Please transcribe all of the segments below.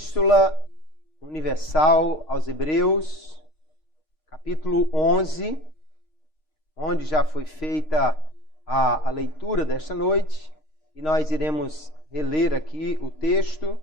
Epístola Universal aos Hebreus, capítulo 11, onde já foi feita a leitura desta noite, e nós iremos reler aqui o texto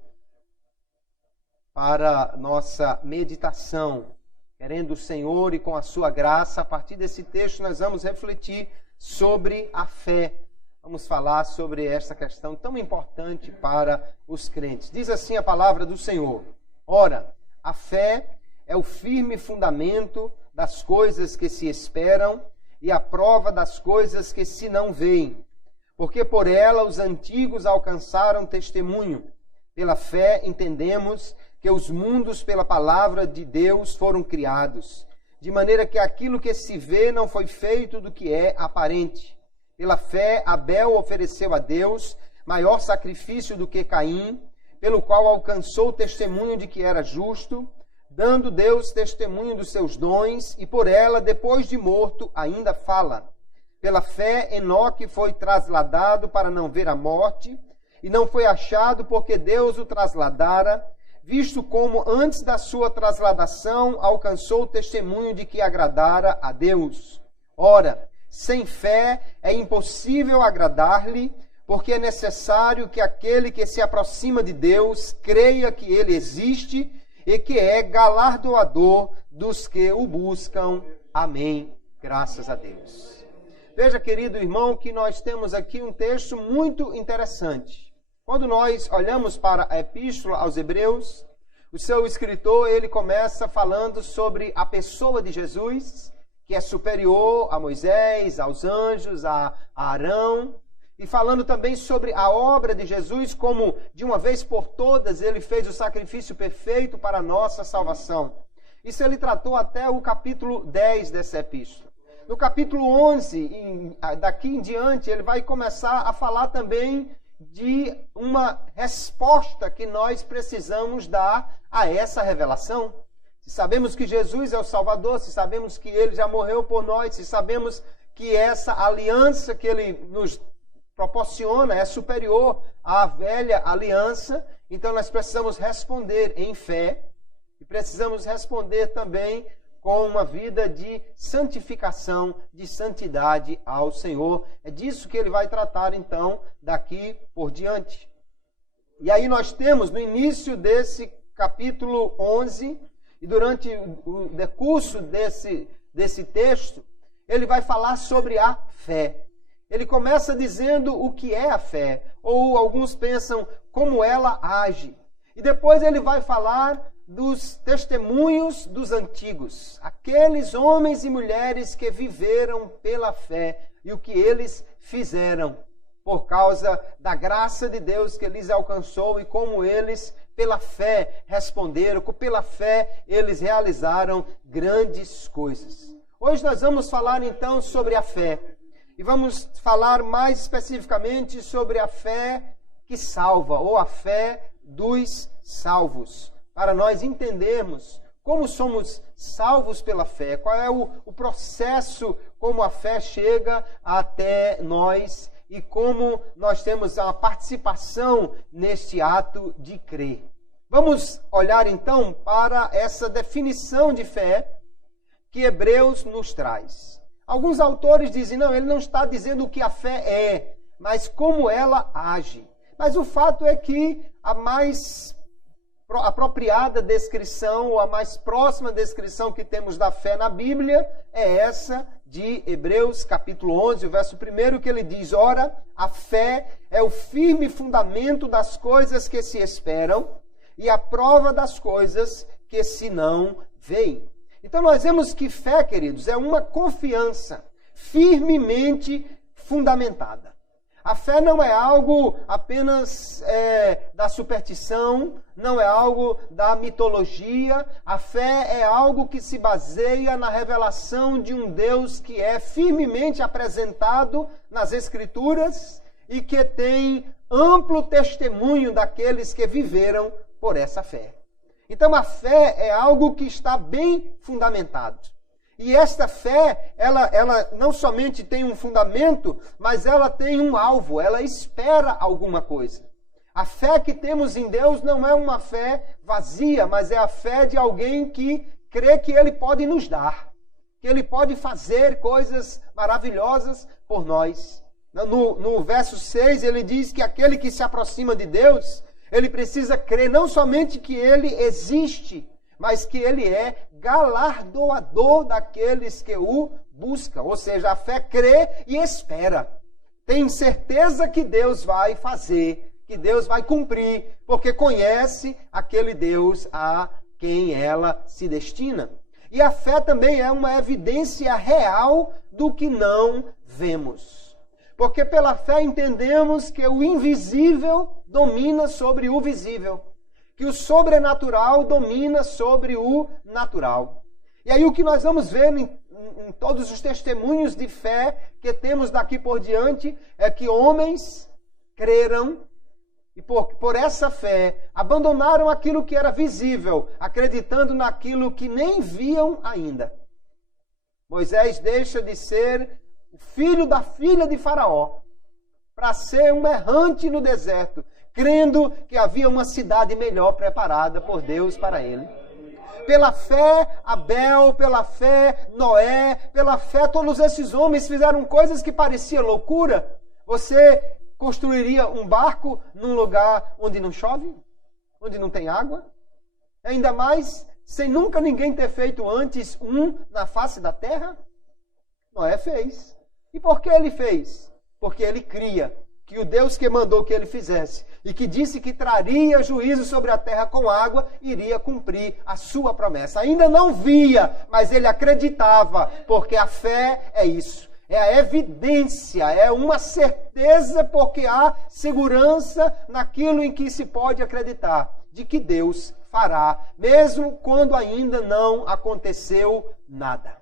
para nossa meditação. Querendo o Senhor e com a sua graça, a partir desse texto nós vamos refletir sobre a fé. Vamos falar sobre esta questão tão importante para os crentes. Diz assim a palavra do Senhor: Ora, a fé é o firme fundamento das coisas que se esperam e a prova das coisas que se não veem. Porque por ela os antigos alcançaram testemunho. Pela fé entendemos que os mundos pela palavra de Deus foram criados, de maneira que aquilo que se vê não foi feito do que é aparente. Pela fé, Abel ofereceu a Deus maior sacrifício do que Caim, pelo qual alcançou o testemunho de que era justo, dando Deus testemunho dos seus dons, e por ela, depois de morto, ainda fala. Pela fé, Enoque foi trasladado para não ver a morte, e não foi achado porque Deus o trasladara, visto como antes da sua trasladação alcançou o testemunho de que agradara a Deus. Ora, sem fé é impossível agradar-lhe, porque é necessário que aquele que se aproxima de Deus creia que ele existe e que é galardoador dos que o buscam. Amém. Graças a Deus. Veja, querido irmão, que nós temos aqui um texto muito interessante. Quando nós olhamos para a Epístola aos Hebreus, o seu escritor, ele começa falando sobre a pessoa de Jesus, que é superior a Moisés, aos anjos, a Arão, e falando também sobre a obra de Jesus, como de uma vez por todas ele fez o sacrifício perfeito para a nossa salvação. Isso ele tratou até o capítulo 10 dessa epístola. No capítulo 11, daqui em diante, ele vai começar a falar também de uma resposta que nós precisamos dar a essa revelação. Se sabemos que Jesus é o Salvador, se sabemos que Ele já morreu por nós, se sabemos que essa aliança que Ele nos proporciona é superior à velha aliança, então nós precisamos responder em fé e precisamos responder também com uma vida de santificação, de santidade ao Senhor. É disso que Ele vai tratar então daqui por diante. E aí nós temos no início desse capítulo 11, e durante o decurso desse texto, ele vai falar sobre a fé. Ele começa dizendo o que é a fé, ou alguns pensam como ela age. E depois ele vai falar dos testemunhos dos antigos, aqueles homens e mulheres que viveram pela fé e o que eles fizeram por causa da graça de Deus que lhes alcançou e como eles pela fé responderam, pela fé eles realizaram grandes coisas. Hoje nós vamos falar então sobre a fé. E vamos falar mais especificamente sobre a fé que salva, ou a fé dos salvos. Para nós entendermos como somos salvos pela fé, qual é o processo como a fé chega até nós e como nós temos a participação neste ato de crer. Vamos olhar então para essa definição de fé que Hebreus nos traz. Alguns autores dizem, não, ele não está dizendo o que a fé é, mas como ela age. Mas o fato é que a mais apropriada descrição, ou a mais próxima descrição que temos da fé na Bíblia é essa de Hebreus capítulo 11, o verso 1, que ele diz: Ora, a fé é o firme fundamento das coisas que se esperam e a prova das coisas que se não veem. Então nós vemos que fé, queridos, é uma confiança firmemente fundamentada. A fé não é algo apenas da superstição, não é algo da mitologia. A fé é algo que se baseia na revelação de um Deus que é firmemente apresentado nas Escrituras e que tem amplo testemunho daqueles que viveram por essa fé. Então a fé é algo que está bem fundamentado. E esta fé, ela não somente tem um fundamento, mas ela tem um alvo, ela espera alguma coisa. A fé que temos em Deus não é uma fé vazia, mas é a fé de alguém que crê que Ele pode nos dar, que Ele pode fazer coisas maravilhosas por nós. No verso 6, ele diz que aquele que se aproxima de Deus, ele precisa crer não somente que Ele existe, mas que Ele é galardoador daqueles que o buscam. Ou seja, a fé crê e espera. Tem certeza que Deus vai fazer, que Deus vai cumprir, porque conhece aquele Deus a quem ela se destina. E a fé também é uma evidência real do que não vemos. Porque pela fé entendemos que o invisível domina sobre o visível, que o sobrenatural domina sobre o natural. E aí o que nós vamos ver em todos os testemunhos de fé que temos daqui por diante é que homens creram e por essa fé abandonaram aquilo que era visível, acreditando naquilo que nem viam ainda. Moisés deixa de ser o filho da filha de Faraó para ser um errante no deserto, crendo que havia uma cidade melhor preparada por Deus para ele. Pela fé, Abel, pela fé, Noé, pela fé, todos esses homens fizeram coisas que pareciam loucura. Você construiria um barco num lugar onde não chove? Onde não tem água? Ainda mais sem nunca ninguém ter feito antes na face da terra? Noé fez. E por que ele fez? Porque ele cria que o Deus que mandou que ele fizesse e que disse que traria juízo sobre a terra com água, iria cumprir a sua promessa. Ainda não via, mas ele acreditava, porque a fé é isso. É a evidência, é uma certeza, porque há segurança naquilo em que se pode acreditar, de que Deus fará, mesmo quando ainda não aconteceu nada.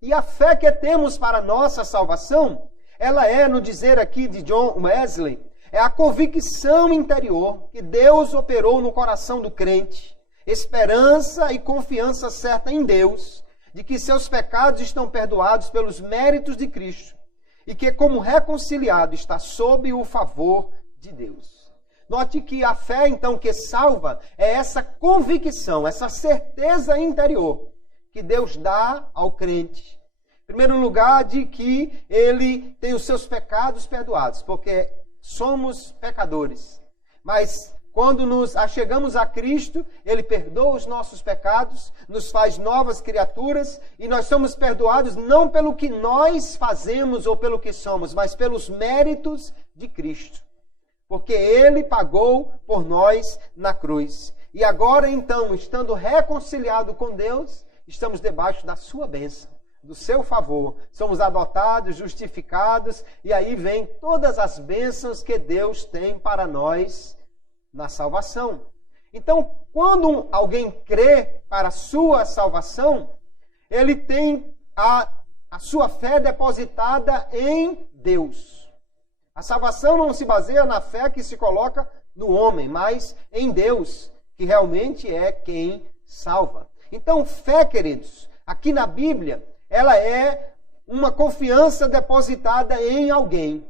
E a fé que temos para a nossa salvação, ela é, no dizer aqui de John Wesley, é a convicção interior que Deus operou no coração do crente, esperança e confiança certa em Deus, de que seus pecados estão perdoados pelos méritos de Cristo e que, como reconciliado, está sob o favor de Deus. Note que a fé, então, que salva é essa convicção, essa certeza interior que Deus dá ao crente. Em primeiro lugar, de que ele tem os seus pecados perdoados, porque somos pecadores. Mas quando nos achegamos a Cristo, Ele perdoa os nossos pecados, nos faz novas criaturas, e nós somos perdoados não pelo que nós fazemos ou pelo que somos, mas pelos méritos de Cristo. Porque Ele pagou por nós na cruz. E agora, então, estando reconciliado com Deus, estamos debaixo da sua bênção, do seu favor. Somos adotados, justificados, e aí vem todas as bênçãos que Deus tem para nós na salvação. Então, quando alguém crê para a sua salvação, ele tem a sua fé depositada em Deus. A salvação não se baseia na fé que se coloca no homem, mas em Deus, que realmente é quem salva. Então, fé, queridos, aqui na Bíblia, ela é uma confiança depositada em alguém.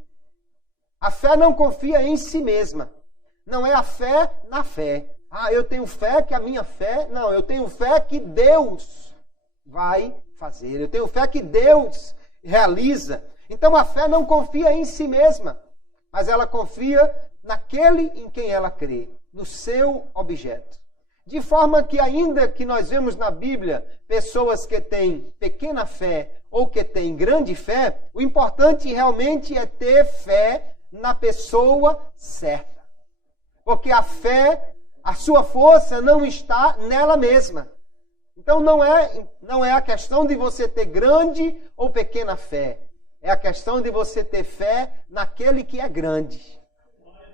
A fé não confia em si mesma. Não é a fé na fé. Eu tenho fé que a minha fé... Não, eu tenho fé que Deus vai fazer. Eu tenho fé que Deus realiza. Então a fé não confia em si mesma, mas ela confia naquele em quem ela crê, no seu objeto. De forma que, ainda que nós vemos na Bíblia pessoas que têm pequena fé ou que têm grande fé, o importante realmente é ter fé na pessoa certa. Porque a fé, a sua força não está nela mesma. Então não é a questão de você ter grande ou pequena fé. É a questão de você ter fé naquele que é grande,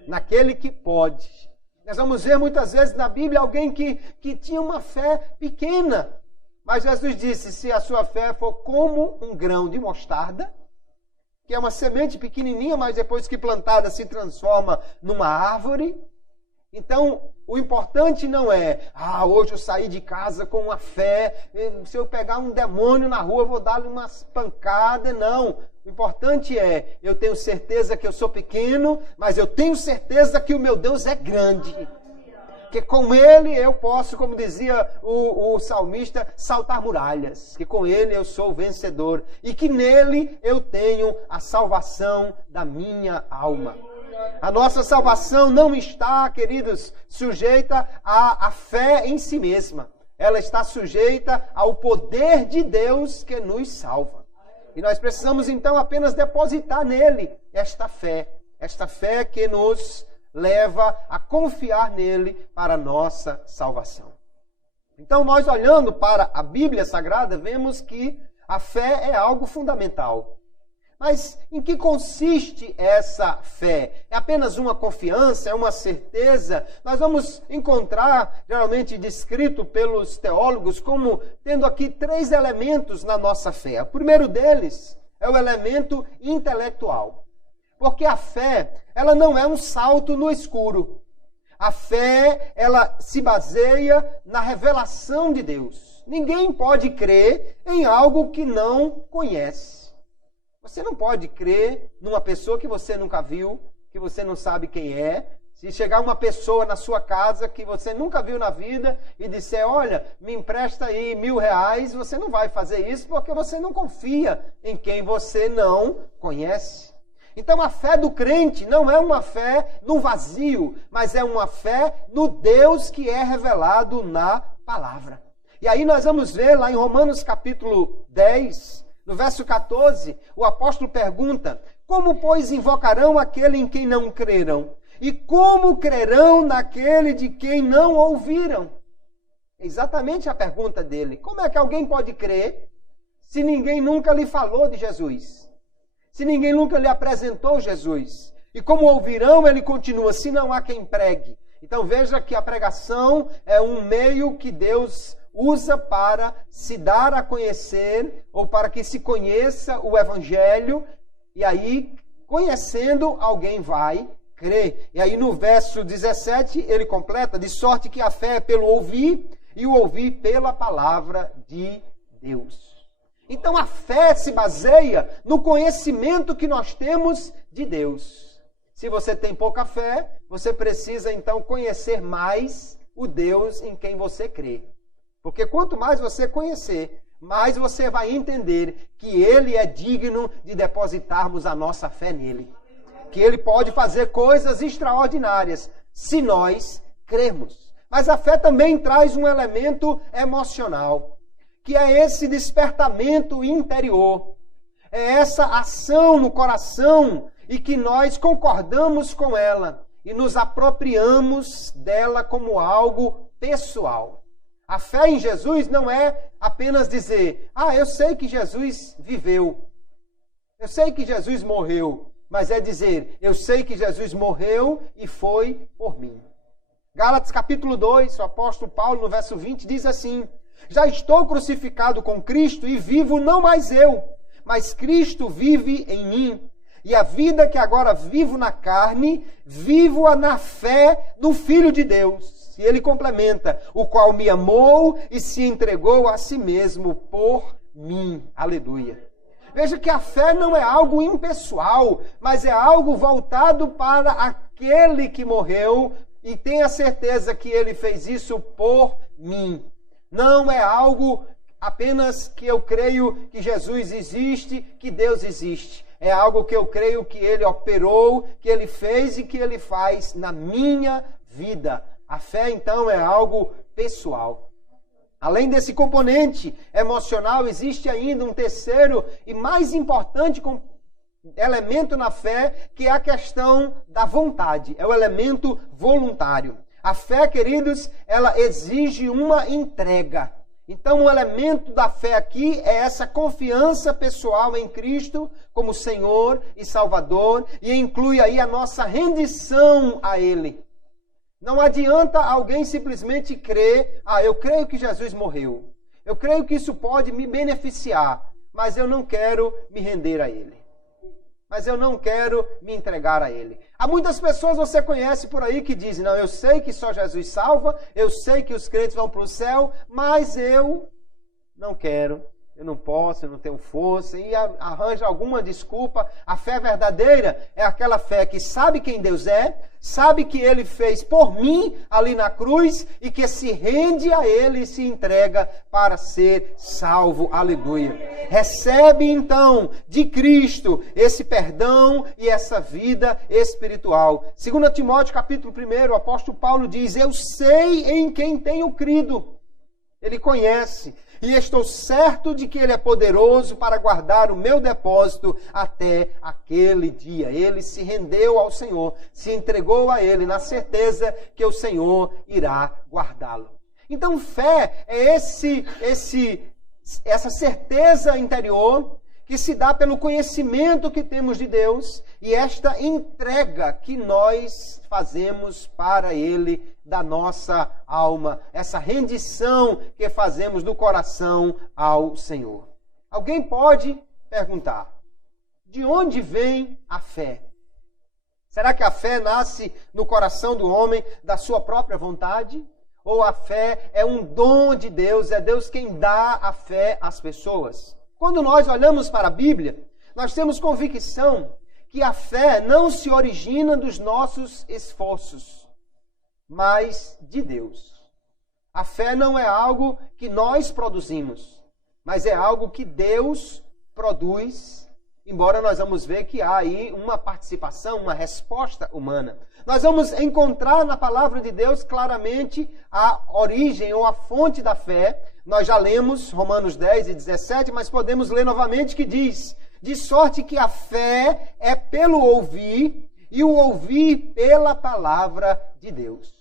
naquele que pode. Nós vamos ver muitas vezes na Bíblia alguém que tinha uma fé pequena. Mas Jesus disse, se a sua fé for como um grão de mostarda, que é uma semente pequenininha, mas depois que plantada se transforma numa árvore, Então, o importante não é, hoje eu saí de casa com uma fé, se eu pegar um demônio na rua, eu vou dar-lhe umas pancadas. Não. O importante é, eu tenho certeza que eu sou pequeno, mas eu tenho certeza que o meu Deus é grande. Que com Ele eu posso, como dizia o salmista, saltar muralhas. Que com Ele eu sou vencedor. E que nele eu tenho a salvação da minha alma. A nossa salvação não está, queridos, sujeita à fé em si mesma. Ela está sujeita ao poder de Deus que nos salva. E nós precisamos então apenas depositar nele esta fé que nos leva a confiar nele para a nossa salvação. Então nós olhando para a Bíblia Sagrada, vemos que a fé é algo fundamental. Mas em que consiste essa fé? É apenas uma confiança? É uma certeza? Nós vamos encontrar, geralmente descrito pelos teólogos, como tendo aqui 3 elementos na nossa fé. O primeiro deles é o elemento intelectual. Porque a fé, ela não é um salto no escuro. A fé, ela se baseia na revelação de Deus. Ninguém pode crer em algo que não conhece. Você não pode crer numa pessoa que você nunca viu, que você não sabe quem é. Se chegar uma pessoa na sua casa que você nunca viu na vida e disser, olha, me empresta aí R$1.000, você não vai fazer isso porque você não confia em quem você não conhece. Então a fé do crente não é uma fé no vazio, mas é uma fé no Deus que é revelado na palavra. E aí nós vamos ver lá em Romanos capítulo 10, no verso 14, o apóstolo pergunta, como, pois, invocarão aquele em quem não creram? E como crerão naquele de quem não ouviram? Exatamente a pergunta dele. Como é que alguém pode crer se ninguém nunca lhe falou de Jesus? Se ninguém nunca lhe apresentou Jesus? E como ouvirão, ele continua, se não há quem pregue. Então veja que a pregação é um meio que Deus usa para se dar a conhecer, ou para que se conheça o Evangelho, e aí, conhecendo, alguém vai crer. E aí no verso 17, ele completa, de sorte que a fé é pelo ouvir, e o ouvir pela palavra de Deus. Então a fé se baseia no conhecimento que nós temos de Deus. Se você tem pouca fé, você precisa então conhecer mais o Deus em quem você crê. Porque quanto mais você conhecer, mais você vai entender que Ele é digno de depositarmos a nossa fé nele. Que Ele pode fazer coisas extraordinárias se nós crermos. Mas a fé também traz um elemento emocional, que é esse despertamento interior. É essa ação no coração e que nós concordamos com ela e nos apropriamos dela como algo pessoal. A fé em Jesus não é apenas dizer, eu sei que Jesus viveu, eu sei que Jesus morreu, mas é dizer, eu sei que Jesus morreu e foi por mim. Gálatas capítulo 2, o apóstolo Paulo no verso 20 diz assim, já estou crucificado com Cristo e vivo não mais eu, mas Cristo vive em mim. E a vida que agora vivo na carne, vivo-a na fé do Filho de Deus. E ele complementa, o qual me amou e se entregou a si mesmo por mim. Aleluia. Veja que a fé não é algo impessoal, mas é algo voltado para aquele que morreu e tenha certeza que ele fez isso por mim. Não é algo apenas que eu creio que Jesus existe, que Deus existe. É algo que eu creio que Ele operou, que Ele fez e que Ele faz na minha vida. A fé, então, é algo pessoal. Além desse componente emocional, existe ainda um terceiro e mais importante elemento na fé, que é a questão da vontade. É o elemento voluntário. A fé, queridos, ela exige uma entrega. Então, o elemento da fé aqui é essa confiança pessoal em Cristo como Senhor e Salvador, e inclui aí a nossa rendição a Ele. Não adianta alguém simplesmente crer, eu creio que Jesus morreu. Eu creio que isso pode me beneficiar, mas eu não quero me render a Ele. mas eu não quero me entregar a ele. Há muitas pessoas você conhece por aí que dizem, não, eu sei que só Jesus salva, eu sei que os crentes vão para o céu, mas eu não quero, eu não posso, eu não tenho força, e arranja alguma desculpa. A fé verdadeira é aquela fé que sabe quem Deus é, sabe que Ele fez por mim ali na cruz e que se rende a Ele e se entrega para ser salvo. Aleluia. Recebe então de Cristo esse perdão e essa vida espiritual. 2 Timóteo capítulo 1, o apóstolo Paulo diz, eu sei em quem tenho crido. Ele conhece. E estou certo de que Ele é poderoso para guardar o meu depósito até aquele dia. Ele se rendeu ao Senhor, se entregou a Ele, na certeza que o Senhor irá guardá-lo. Então, fé é essa certeza interior que se dá pelo conhecimento que temos de Deus e esta entrega que nós fazemos para Ele da nossa alma, essa rendição que fazemos do coração ao Senhor. Alguém pode perguntar, de onde vem a fé? Será que a fé nasce no coração do homem da sua própria vontade? Ou a fé é um dom de Deus, é Deus quem dá a fé às pessoas? Quando nós olhamos para a Bíblia, nós temos convicção que a fé não se origina dos nossos esforços, mas de Deus. A fé não é algo que nós produzimos, mas é algo que Deus produz, embora nós vamos ver que há aí uma participação, uma resposta humana. Nós vamos encontrar na palavra de Deus claramente a origem ou a fonte da fé. Nós já lemos Romanos 10 e 17, mas podemos ler novamente que diz, de sorte que a fé é pelo ouvir e o ouvir pela palavra de Deus.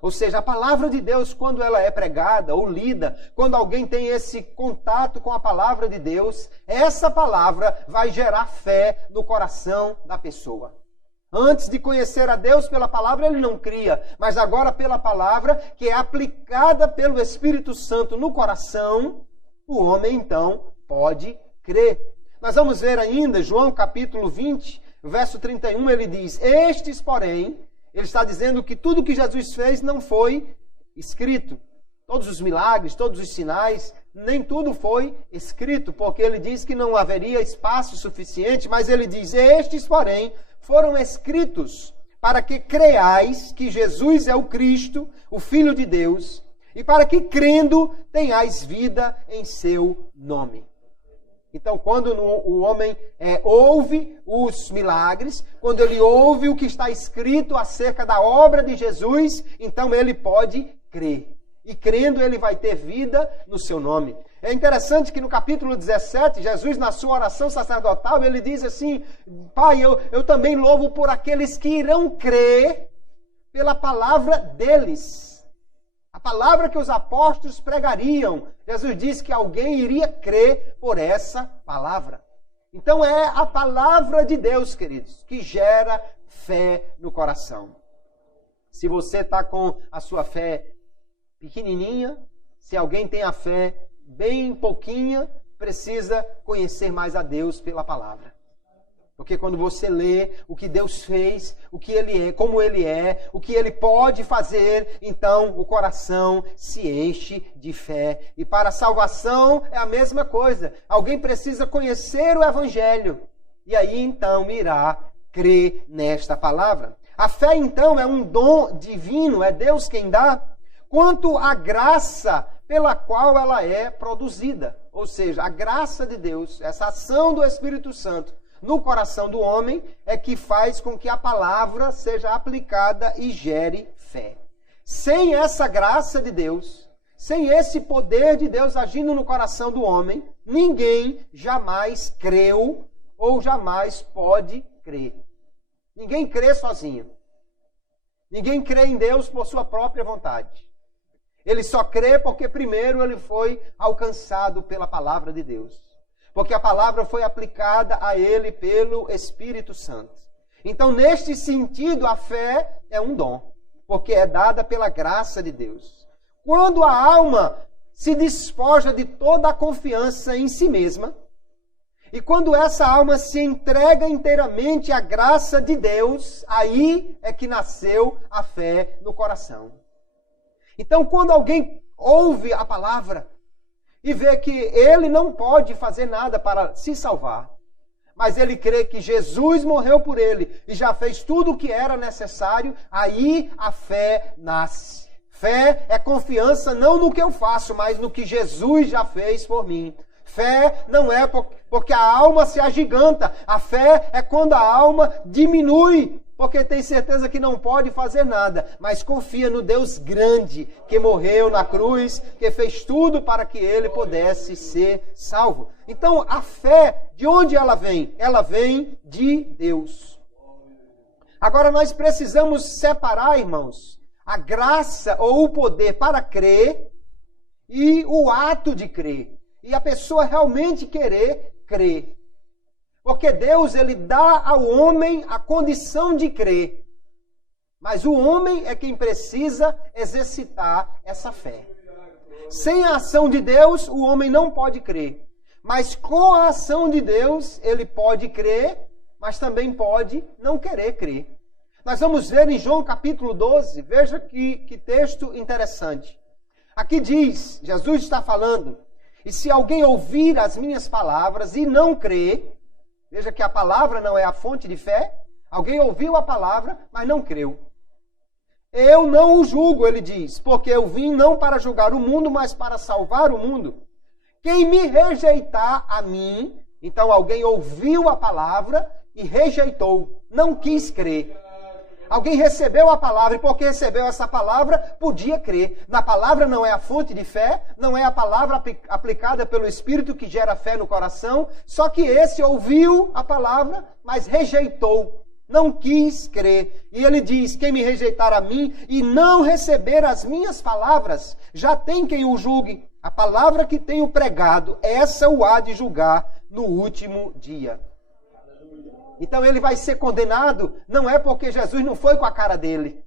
Ou seja, a palavra de Deus, quando ela é pregada ou lida, quando alguém tem esse contato com a palavra de Deus, essa palavra vai gerar fé no coração da pessoa. Antes de conhecer a Deus pela palavra, ele não cria, mas agora pela palavra, que é aplicada pelo Espírito Santo no coração, o homem então pode crer. Nós vamos ver ainda, João capítulo 20, verso 31, ele diz, estes, porém, ele está dizendo que tudo que Jesus fez não foi escrito. Todos os milagres, todos os sinais, nem tudo foi escrito, porque ele diz que não haveria espaço suficiente, mas ele diz, estes, porém, foram escritos para que creais que Jesus é o Cristo, o Filho de Deus, e para que crendo tenhais vida em seu nome. Então, quando o homem ouve os milagres, quando ele ouve o que está escrito acerca da obra de Jesus, então ele pode crer. E crendo, ele vai ter vida no seu nome. É interessante que no capítulo 17, Jesus, na sua oração sacerdotal, ele diz assim, Pai, eu também louvo por aqueles que irão crer pela palavra deles. A palavra que os apóstolos pregariam. Jesus disse que alguém iria crer por essa palavra. Então é a palavra de Deus, queridos, que gera fé no coração. Se você está com a sua fé pequenininha, se alguém tem a fé bem pouquinha, precisa conhecer mais a Deus pela palavra. Porque quando você lê o que Deus fez, o que Ele é, como Ele é, o que Ele pode fazer, então o coração se enche de fé. E para a salvação é a mesma coisa. Alguém precisa conhecer o Evangelho. E aí então irá crer nesta palavra. A fé então é um dom divino, é Deus quem dá, quanto à graça pela qual ela é produzida. Ou seja, a graça de Deus, essa ação do Espírito Santo no coração do homem é que faz com que a palavra seja aplicada e gere fé. Sem essa graça de Deus, sem esse poder de Deus agindo no coração do homem, ninguém jamais creu ou jamais pode crer. Ninguém crê sozinho. Ninguém crê em Deus por sua própria vontade. Ele só crê porque primeiro ele foi alcançado pela palavra de Deus. Porque a palavra foi aplicada a ele pelo Espírito Santo. Então, neste sentido, a fé é um dom, porque é dada pela graça de Deus. Quando a alma se despoja de toda a confiança em si mesma, E quando essa alma se entrega inteiramente à graça de Deus, aí é que nasceu a fé no coração. Então, quando alguém ouve a palavra e vê que ele não pode fazer nada para se salvar, mas ele crê que Jesus morreu por ele e já fez tudo o que era necessário, aí a fé nasce. Fé é confiança não no que eu faço, mas no que Jesus já fez por mim. Fé não é porque a alma se agiganta. A fé é quando a alma diminui, porque tem certeza que não pode fazer nada, mas confia no Deus grande, que morreu na cruz, que fez tudo para que ele pudesse ser salvo. Então, a fé, de onde ela vem? Ela vem de Deus. Agora, nós precisamos separar, irmãos, a graça ou o poder para crer e o ato de crer. E a pessoa realmente querer crer. Porque Deus, ele dá ao homem a condição de crer. Mas o homem é quem precisa exercitar essa fé. Sem a ação de Deus, o homem não pode crer. Mas com a ação de Deus, ele pode crer, mas também pode não querer crer. Nós vamos ver em João capítulo 12, veja que texto interessante. Aqui diz, Jesus está falando, e se alguém ouvir as minhas palavras e não crer, veja que a palavra não é a fonte de fé, alguém ouviu a palavra, mas não creu. Eu não o julgo, ele diz, porque eu vim não para julgar o mundo, mas para salvar o mundo. Quem me rejeitar a mim, então alguém ouviu a palavra e rejeitou, não quis crer. Alguém recebeu a palavra e porque recebeu essa palavra, podia crer. Na palavra não é a fonte de fé, não é a palavra aplicada pelo Espírito que gera fé no coração, só que esse ouviu a palavra, mas rejeitou, não quis crer. E ele diz, quem me rejeitar a mim e não receber as minhas palavras, já tem quem o julgue. A palavra que tenho pregado, essa o há de julgar no último dia. Então ele vai ser condenado, não é porque Jesus não foi com a cara dele.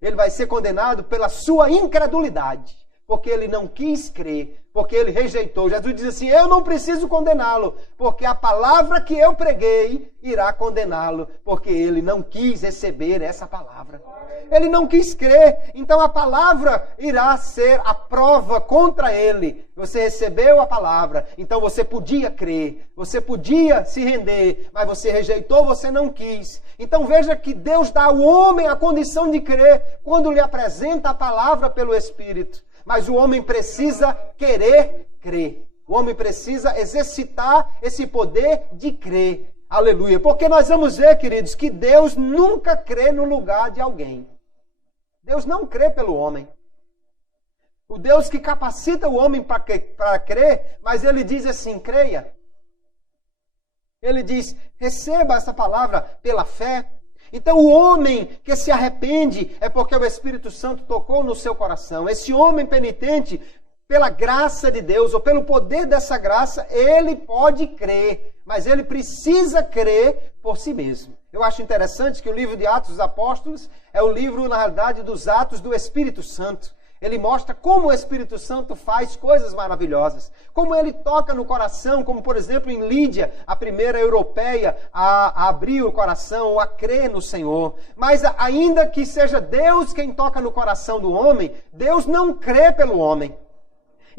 Ele vai ser condenado pela sua incredulidade. Porque ele não quis crer, porque ele rejeitou. Jesus diz assim, eu não preciso condená-lo, porque a palavra que eu preguei irá condená-lo, porque ele não quis receber essa palavra. Ele não quis crer, então a palavra irá ser a prova contra ele. Você recebeu a palavra, então você podia crer, você podia se render, mas você rejeitou, você não quis. Então veja que Deus dá ao homem a condição de crer quando lhe apresenta a palavra pelo Espírito. Mas o homem precisa querer crer. O homem precisa exercitar esse poder de crer. Aleluia. Porque nós vamos ver, queridos, que Deus nunca crê no lugar de alguém. Deus não crê pelo homem. O Deus que capacita o homem para crer, mas ele diz assim, creia. Ele diz, receba essa palavra pela fé. Então o homem que se arrepende é porque o Espírito Santo tocou no seu coração. Esse homem penitente, pela graça de Deus, ou pelo poder dessa graça, ele pode crer, mas ele precisa crer por si mesmo. Eu acho interessante que o livro de Atos dos Apóstolos é o livro, na realidade, dos Atos do Espírito Santo. Ele mostra como o Espírito Santo faz coisas maravilhosas. Como ele toca no coração, como por exemplo em Lídia, a primeira europeia a abrir o coração, a crer no Senhor. Mas ainda que seja Deus quem toca no coração do homem, Deus não crê pelo homem.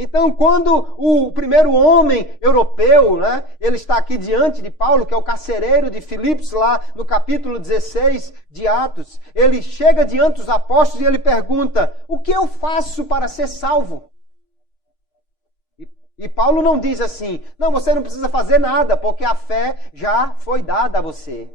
Então, quando o primeiro homem europeu, né, ele está aqui diante de Paulo, que é o carcereiro de Filipos, lá no capítulo 16 de Atos, ele chega diante dos apóstolos e ele pergunta, o que eu faço para ser salvo? E Paulo não diz assim, não, você não precisa fazer nada, porque a fé já foi dada a você.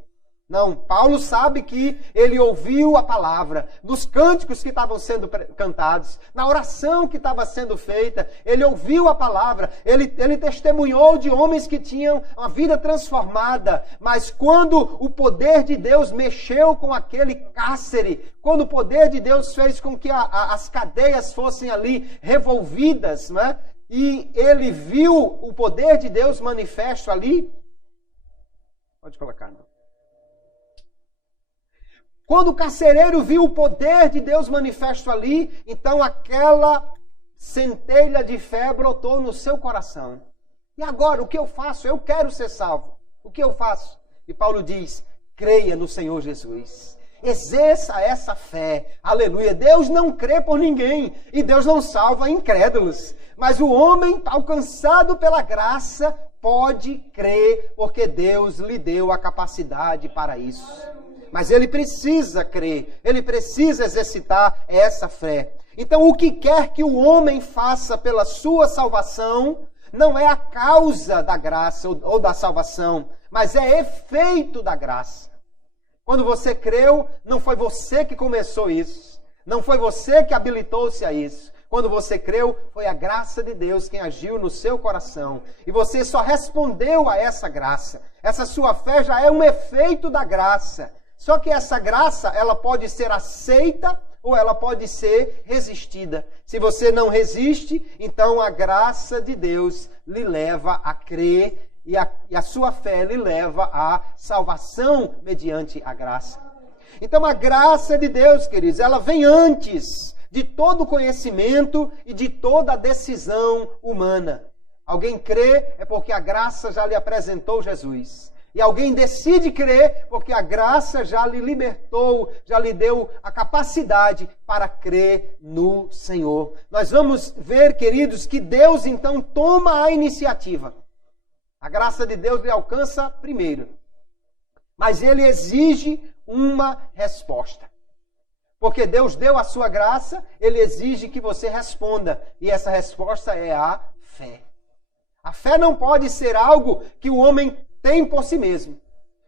Não, Paulo sabe que ele ouviu a palavra, nos cânticos que estavam sendo cantados, na oração que estava sendo feita, ele ouviu a palavra, ele testemunhou de homens que tinham uma vida transformada, mas quando o poder de Deus mexeu com aquele cárcere, quando o poder de Deus fez com que as cadeias fossem ali revolvidas, né? E ele viu o poder de Deus manifesto ali, pode colocar, não. Quando o carcereiro viu o poder de Deus manifesto ali, então aquela centelha de fé brotou no seu coração. E agora, o que eu faço? Eu quero ser salvo. O que eu faço? E Paulo diz, creia no Senhor Jesus. Exerça essa fé. Aleluia. Deus não crê por ninguém. E Deus não salva incrédulos. Mas o homem, alcançado pela graça, pode crer, porque Deus lhe deu a capacidade para isso. Mas ele precisa crer. Ele precisa exercitar essa fé. Então, o que quer que o homem faça pela sua salvação, não é a causa da graça ou da salvação, mas é efeito da graça. Quando você creu, não foi você que começou isso. Não foi você que habilitou-se a isso. Quando você creu, foi a graça de Deus quem agiu no seu coração. E você só respondeu a essa graça. Essa sua fé já é um efeito da graça. Só que essa graça, ela pode ser aceita ou ela pode ser resistida. Se você não resiste, então a graça de Deus lhe leva a crer e a sua fé lhe leva à salvação mediante a graça. Então a graça de Deus, queridos, ela vem antes de todo conhecimento e de toda decisão humana. Alguém crê é porque a graça já lhe apresentou Jesus. E alguém decide crer porque a graça já lhe libertou, já lhe deu a capacidade para crer no Senhor. Nós vamos ver, queridos, que Deus então toma a iniciativa. A graça de Deus lhe alcança primeiro. Mas ele exige uma resposta. Porque Deus deu a sua graça, ele exige que você responda. E essa resposta é a fé. A fé não pode ser algo que o homem tem por si mesmo.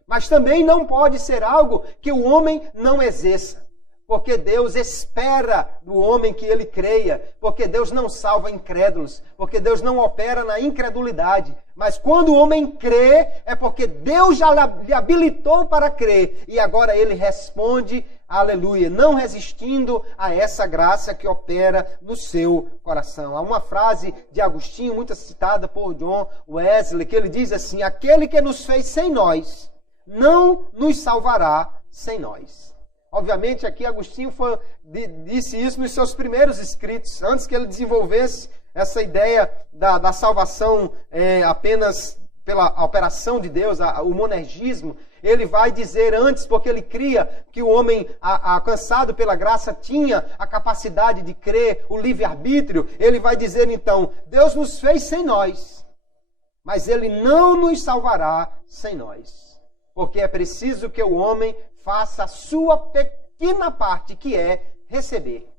Mas também não pode ser algo que o homem não exerça. Porque Deus espera do homem que ele creia. Porque Deus não salva incrédulos. Porque Deus não opera na incredulidade. Mas quando o homem crê, é porque Deus já lhe habilitou para crer. E agora ele responde, aleluia, não resistindo a essa graça que opera no seu coração. Há uma frase de Agostinho, muito citada por John Wesley, que ele diz assim, aquele que nos fez sem nós, não nos salvará sem nós. Obviamente aqui Agostinho disse isso nos seus primeiros escritos, antes que ele desenvolvesse essa ideia da salvação apenas pela operação de Deus, o monergismo. Ele vai dizer antes, porque ele cria que o homem alcançado pela graça tinha a capacidade de crer, o livre-arbítrio. Ele vai dizer então, Deus nos fez sem nós, mas ele não nos salvará sem nós. Porque é preciso que o homem faça a sua pequena parte, que é receber,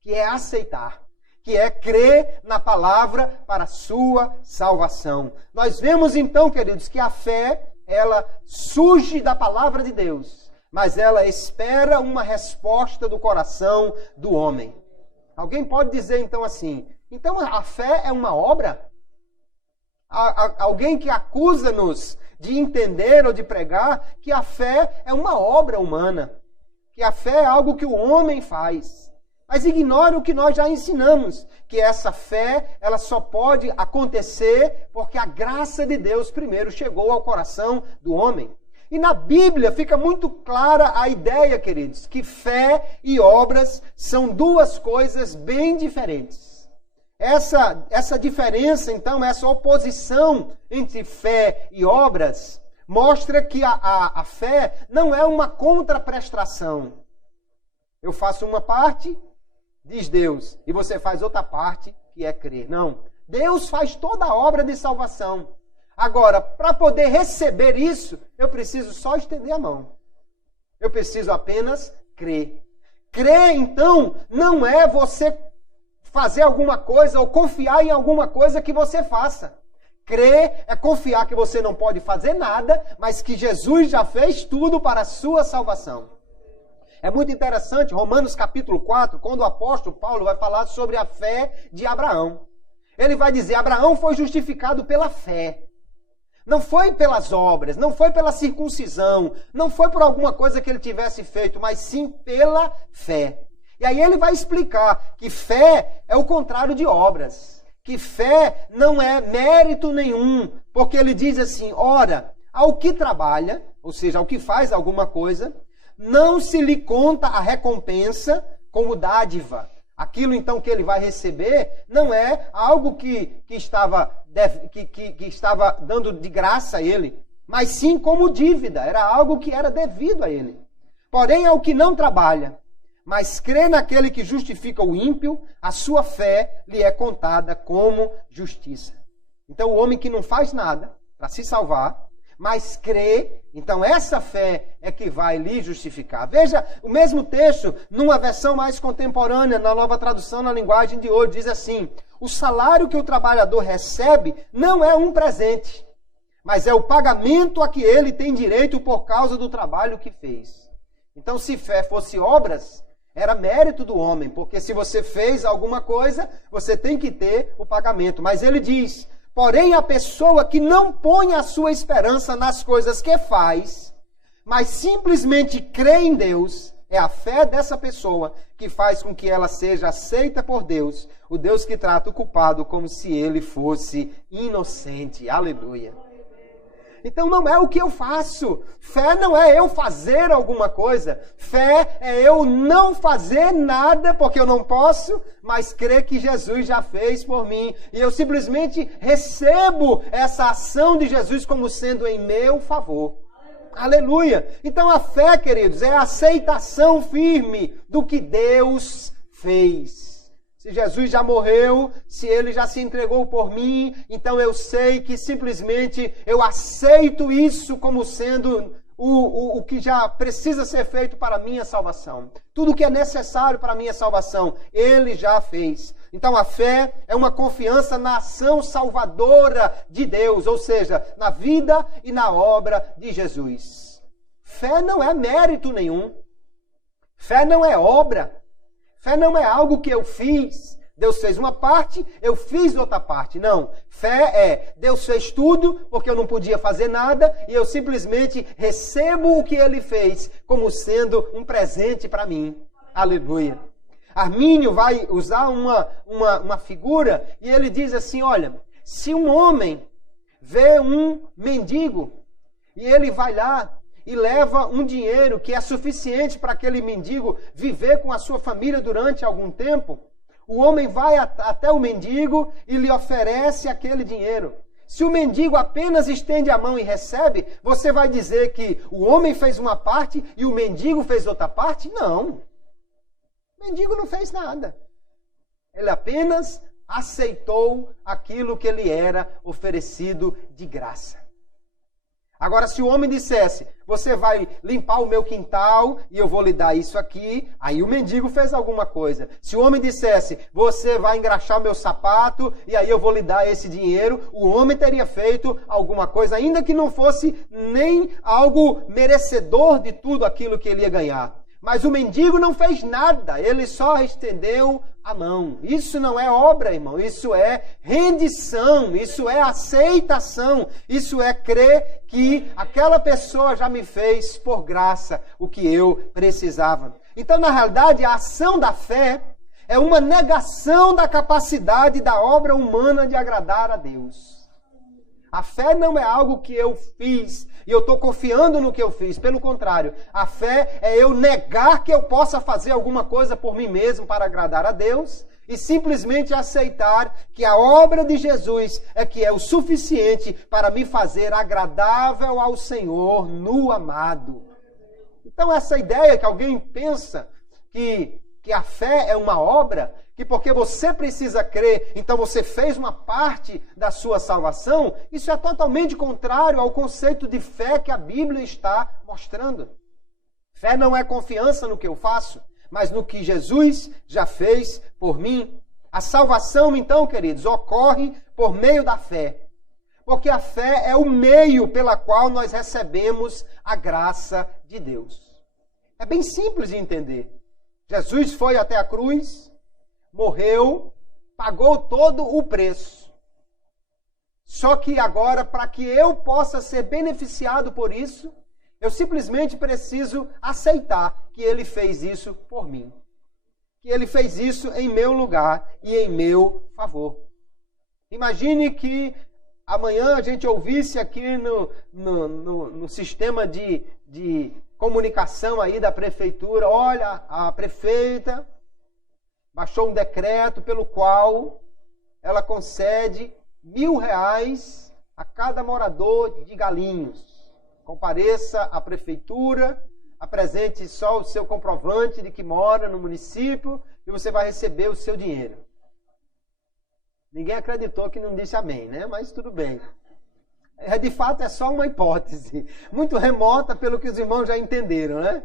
que é aceitar, que é crer na palavra para a sua salvação. Nós vemos então, queridos, que a fé, ela surge da palavra de Deus, mas ela espera uma resposta do coração do homem. Alguém pode dizer então assim, então a fé é uma obra? Alguém que acusa-nos de entender ou de pregar que a fé é uma obra humana, que a fé é algo que o homem faz. Mas ignora o que nós já ensinamos, que essa fé, ela só pode acontecer porque a graça de Deus primeiro chegou ao coração do homem. E na Bíblia fica muito clara a ideia, queridos, que fé e obras são duas coisas bem diferentes. Essa diferença, então, essa oposição entre fé e obras, mostra que a fé não é uma contraprestação. Eu faço uma parte, diz Deus, e você faz outra parte, que é crer. Não, Deus faz toda a obra de salvação. Agora, para poder receber isso, eu preciso só estender a mão. Eu preciso apenas crer. Crer, então, não é você fazer alguma coisa ou confiar em alguma coisa que você faça. Crer é confiar que você não pode fazer nada, mas que Jesus já fez tudo para a sua salvação. É muito interessante, Romanos capítulo 4, quando o apóstolo Paulo vai falar sobre a fé de Abraão. Ele vai dizer, Abraão foi justificado pela fé. Não foi pelas obras, não foi pela circuncisão, não foi por alguma coisa que ele tivesse feito, mas sim pela fé. E aí ele vai explicar que fé é o contrário de obras. Que fé não é mérito nenhum. Porque ele diz assim, ora, ao que trabalha, ou seja, ao que faz alguma coisa, não se lhe conta a recompensa como dádiva. Aquilo então que ele vai receber não é algo que estava dando de graça a ele, mas sim como dívida, era algo que era devido a ele. Porém, ao que não trabalha, mas crê naquele que justifica o ímpio, a sua fé lhe é contada como justiça. Então, o homem que não faz nada para se salvar, mas crê, então essa fé é que vai lhe justificar. Veja, o mesmo texto, numa versão mais contemporânea, na Nova Tradução, na linguagem de hoje, diz assim: o salário que o trabalhador recebe não é um presente, mas é o pagamento a que ele tem direito por causa do trabalho que fez. Então, se fé fosse obras, era mérito do homem, porque se você fez alguma coisa, você tem que ter o pagamento. Mas ele diz: porém, a pessoa que não põe a sua esperança nas coisas que faz, mas simplesmente crê em Deus, é a fé dessa pessoa que faz com que ela seja aceita por Deus, o Deus que trata o culpado como se ele fosse inocente. Aleluia. Então não é o que eu faço. Fé não é eu fazer alguma coisa. Fé é eu não fazer nada porque eu não posso, mas crer que Jesus já fez por mim. E eu simplesmente recebo essa ação de Jesus como sendo em meu favor. Aleluia! Então a fé, queridos, é a aceitação firme do que Deus fez. Se Jesus já morreu, se Ele já se entregou por mim, então eu sei que simplesmente eu aceito isso como sendo o que já precisa ser feito para a minha salvação. Tudo o que é necessário para a minha salvação, Ele já fez. Então a fé é uma confiança na ação salvadora de Deus, ou seja, na vida e na obra de Jesus. Fé não é mérito nenhum. Fé não é obra. Fé não é algo que eu fiz. Deus fez uma parte, eu fiz outra parte. Não. Fé é, Deus fez tudo, porque eu não podia fazer nada, e eu simplesmente recebo o que Ele fez como sendo um presente para mim. Aleluia. Armínio vai usar uma figura, e ele diz assim, olha, se um homem vê um mendigo, e ele vai lá, e leva um dinheiro que é suficiente para aquele mendigo viver com a sua família durante algum tempo, o homem vai até o mendigo e lhe oferece aquele dinheiro. Se o mendigo apenas estende a mão e recebe, você vai dizer que o homem fez uma parte e o mendigo fez outra parte? Não. O mendigo não fez nada. Ele apenas aceitou aquilo que lhe era oferecido de graça. Agora, se o homem dissesse, você vai limpar o meu quintal e eu vou lhe dar isso aqui, aí o mendigo fez alguma coisa. Se o homem dissesse, você vai engraxar o meu sapato e aí eu vou lhe dar esse dinheiro, o homem teria feito alguma coisa, ainda que não fosse nem algo merecedor de tudo aquilo que ele ia ganhar. Mas o mendigo não fez nada, ele só estendeu a mão. Isso não é obra, irmão, isso é rendição, isso é aceitação, isso é crer que aquela pessoa já me fez por graça o que eu precisava. Então, na realidade, a ação da fé é uma negação da capacidade da obra humana de agradar a Deus. A fé não é algo que eu fiz e eu estou confiando no que eu fiz. Pelo contrário, a fé é eu negar que eu possa fazer alguma coisa por mim mesmo para agradar a Deus e simplesmente aceitar que a obra de Jesus é que é o suficiente para me fazer agradável ao Senhor no amado. Então essa ideia que alguém pensa que a fé é uma obra, que porque você precisa crer, então você fez uma parte da sua salvação, isso é totalmente contrário ao conceito de fé que a Bíblia está mostrando. Fé não é confiança no que eu faço, mas no que Jesus já fez por mim. A salvação, então, queridos, ocorre por meio da fé. Porque a fé é o meio pela qual nós recebemos a graça de Deus. É bem simples de entender. Jesus foi até a cruz, morreu, pagou todo o preço. Só que agora, para que eu possa ser beneficiado por isso, eu simplesmente preciso aceitar que Ele fez isso por mim. Que Ele fez isso em meu lugar e em meu favor. Imagine que amanhã a gente ouvisse aqui no sistema de comunicação aí da prefeitura, olha, a prefeita baixou um decreto pelo qual ela concede R$1.000 a cada morador de Galinhos. Compareça à prefeitura, apresente só o seu comprovante de que mora no município e você vai receber o seu dinheiro. Ninguém acreditou que não disse amém, né? Mas tudo bem. De fato, é só uma hipótese, muito remota pelo que os irmãos já entenderam, né?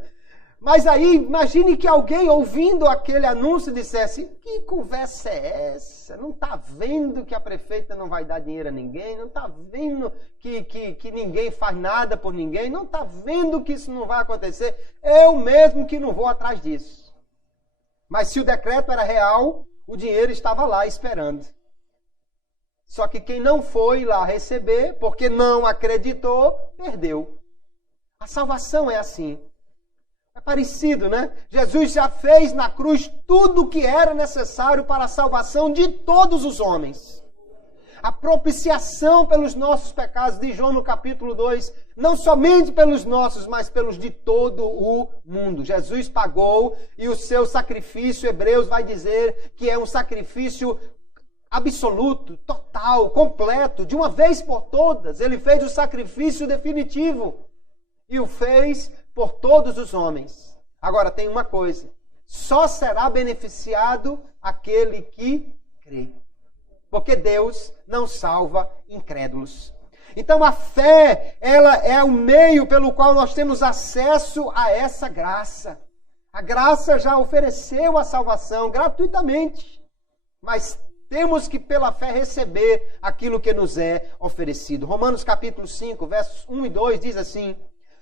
Mas aí, imagine que alguém ouvindo aquele anúncio dissesse: que conversa é essa? Não está vendo que a prefeita não vai dar dinheiro a ninguém? Não está vendo que ninguém faz nada por ninguém? Não está vendo que isso não vai acontecer? Eu mesmo que não vou atrás disso. Mas se o decreto era real, o dinheiro estava lá esperando. Só que quem não foi lá receber, porque não acreditou, perdeu. A salvação é assim. É parecido, né? Jesus já fez na cruz tudo o que era necessário para a salvação de todos os homens. A propiciação pelos nossos pecados, de João no capítulo 2, não somente pelos nossos, mas pelos de todo o mundo. Jesus pagou e o seu sacrifício, Hebreus vai dizer que é um sacrifício absoluto, total, completo, de uma vez por todas. Ele fez o sacrifício definitivo e o fez por todos os homens. Agora tem uma coisa: só será beneficiado aquele que crê. Porque Deus não salva incrédulos. Então a fé, ela é o meio pelo qual nós temos acesso a essa graça. A graça já ofereceu a salvação gratuitamente, mas temos que pela fé receber aquilo que nos é oferecido. Romanos capítulo 5, versos 1 e 2 diz assim: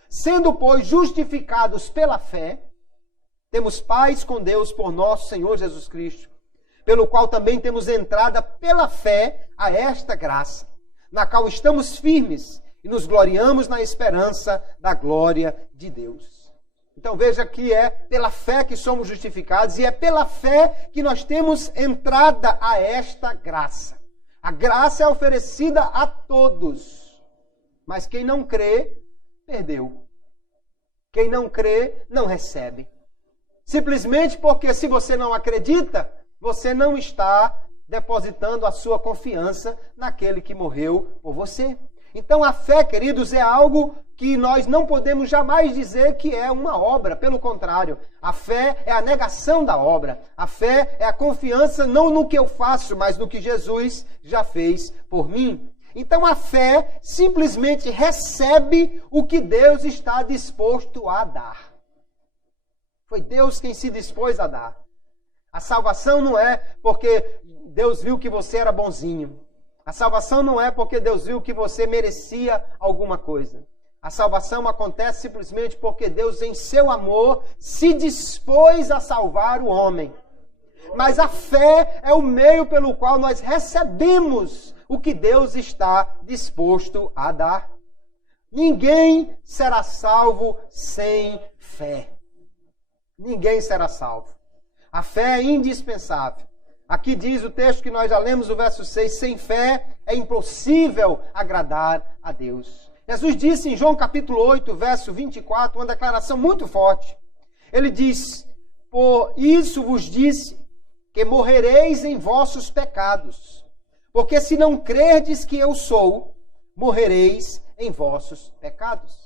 sendo, pois, justificados pela fé, temos paz com Deus por nosso Senhor Jesus Cristo, pelo qual também temos entrada pela fé a esta graça, na qual estamos firmes e nos gloriamos na esperança da glória de Deus. Então veja que é pela fé que somos justificados e é pela fé que nós temos entrada a esta graça. A graça é oferecida a todos, mas quem não crê, perdeu. Quem não crê, não recebe. Simplesmente porque se você não acredita, você não está depositando a sua confiança naquele que morreu por você. Então a fé, queridos, é algo que nós não podemos jamais dizer que é uma obra. Pelo contrário, a fé é a negação da obra. A fé é a confiança não no que eu faço, mas no que Jesus já fez por mim. Então a fé simplesmente recebe o que Deus está disposto a dar. Foi Deus quem se dispôs a dar. A salvação não é porque Deus viu que você era bonzinho. A salvação não é porque Deus viu que você merecia alguma coisa. A salvação acontece simplesmente porque Deus, em seu amor, se dispôs a salvar o homem. Mas a fé é o meio pelo qual nós recebemos o que Deus está disposto a dar. Ninguém será salvo sem fé. Ninguém será salvo. A fé é indispensável. Aqui diz o texto que nós já lemos, o verso 6, sem fé é impossível agradar a Deus. Jesus disse em João capítulo 8, verso 24, uma declaração muito forte. Ele diz: por isso vos disse que morrereis em vossos pecados, porque se não crerdes que eu sou, morrereis em vossos pecados.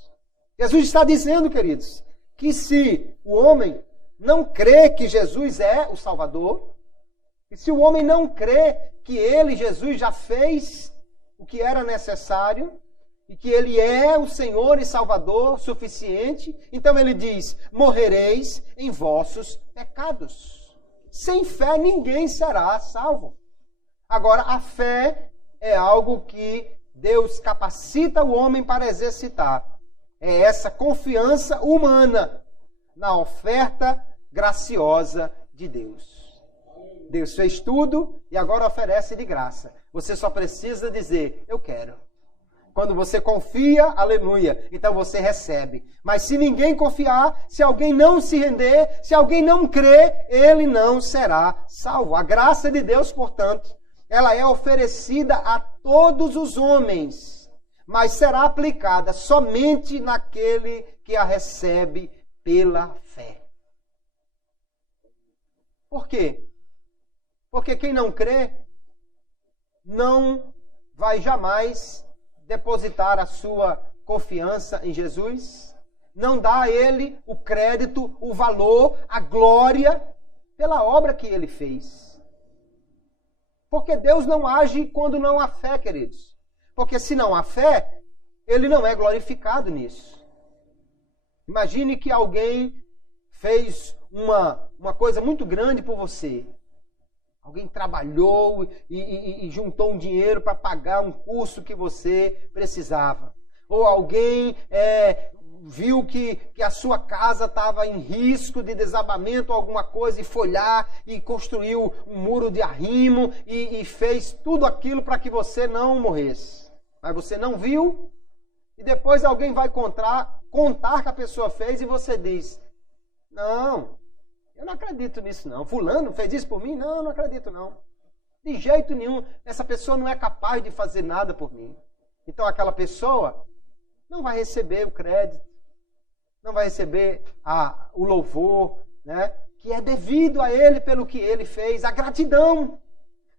Jesus está dizendo, queridos, que se o homem não crê que Jesus é o Salvador, e se o homem não crê que ele, Jesus, já fez o que era necessário, e que ele é o Senhor e Salvador suficiente, então ele diz: morrereis em vossos pecados. Sem fé ninguém será salvo. Agora, a fé é algo que Deus capacita o homem para exercitar. É essa confiança humana na oferta graciosa de Deus. Deus fez tudo e agora oferece de graça. Você só precisa dizer: eu quero. Quando você confia, aleluia, então você recebe. Mas se ninguém confiar, se alguém não se render, se alguém não crer, ele não será salvo. A graça de Deus, portanto, ela é oferecida a todos os homens, mas será aplicada somente naquele que a recebe pela fé. Por quê? Porque quem não crê não vai jamais depositar a sua confiança em Jesus, não dá a Ele o crédito, o valor, a glória pela obra que Ele fez. Porque Deus não age quando não há fé, queridos. Porque se não há fé, Ele não é glorificado nisso. Imagine que alguém fez uma coisa muito grande por você. Alguém trabalhou e juntou um dinheiro para pagar um curso que você precisava. Ou alguém viu que a sua casa estava em risco de desabamento ou alguma coisa e foi lá e construiu um muro de arrimo e fez tudo aquilo para que você não morresse. Mas você não viu e depois alguém vai contar que a pessoa fez e você diz, não, eu não acredito nisso não. Fulano fez isso por mim? Não, eu não acredito não. De jeito nenhum. Essa pessoa não é capaz de fazer nada por mim. Então aquela pessoa não vai receber o crédito, não vai receber o louvor, né, que é devido a ele pelo que ele fez, a gratidão.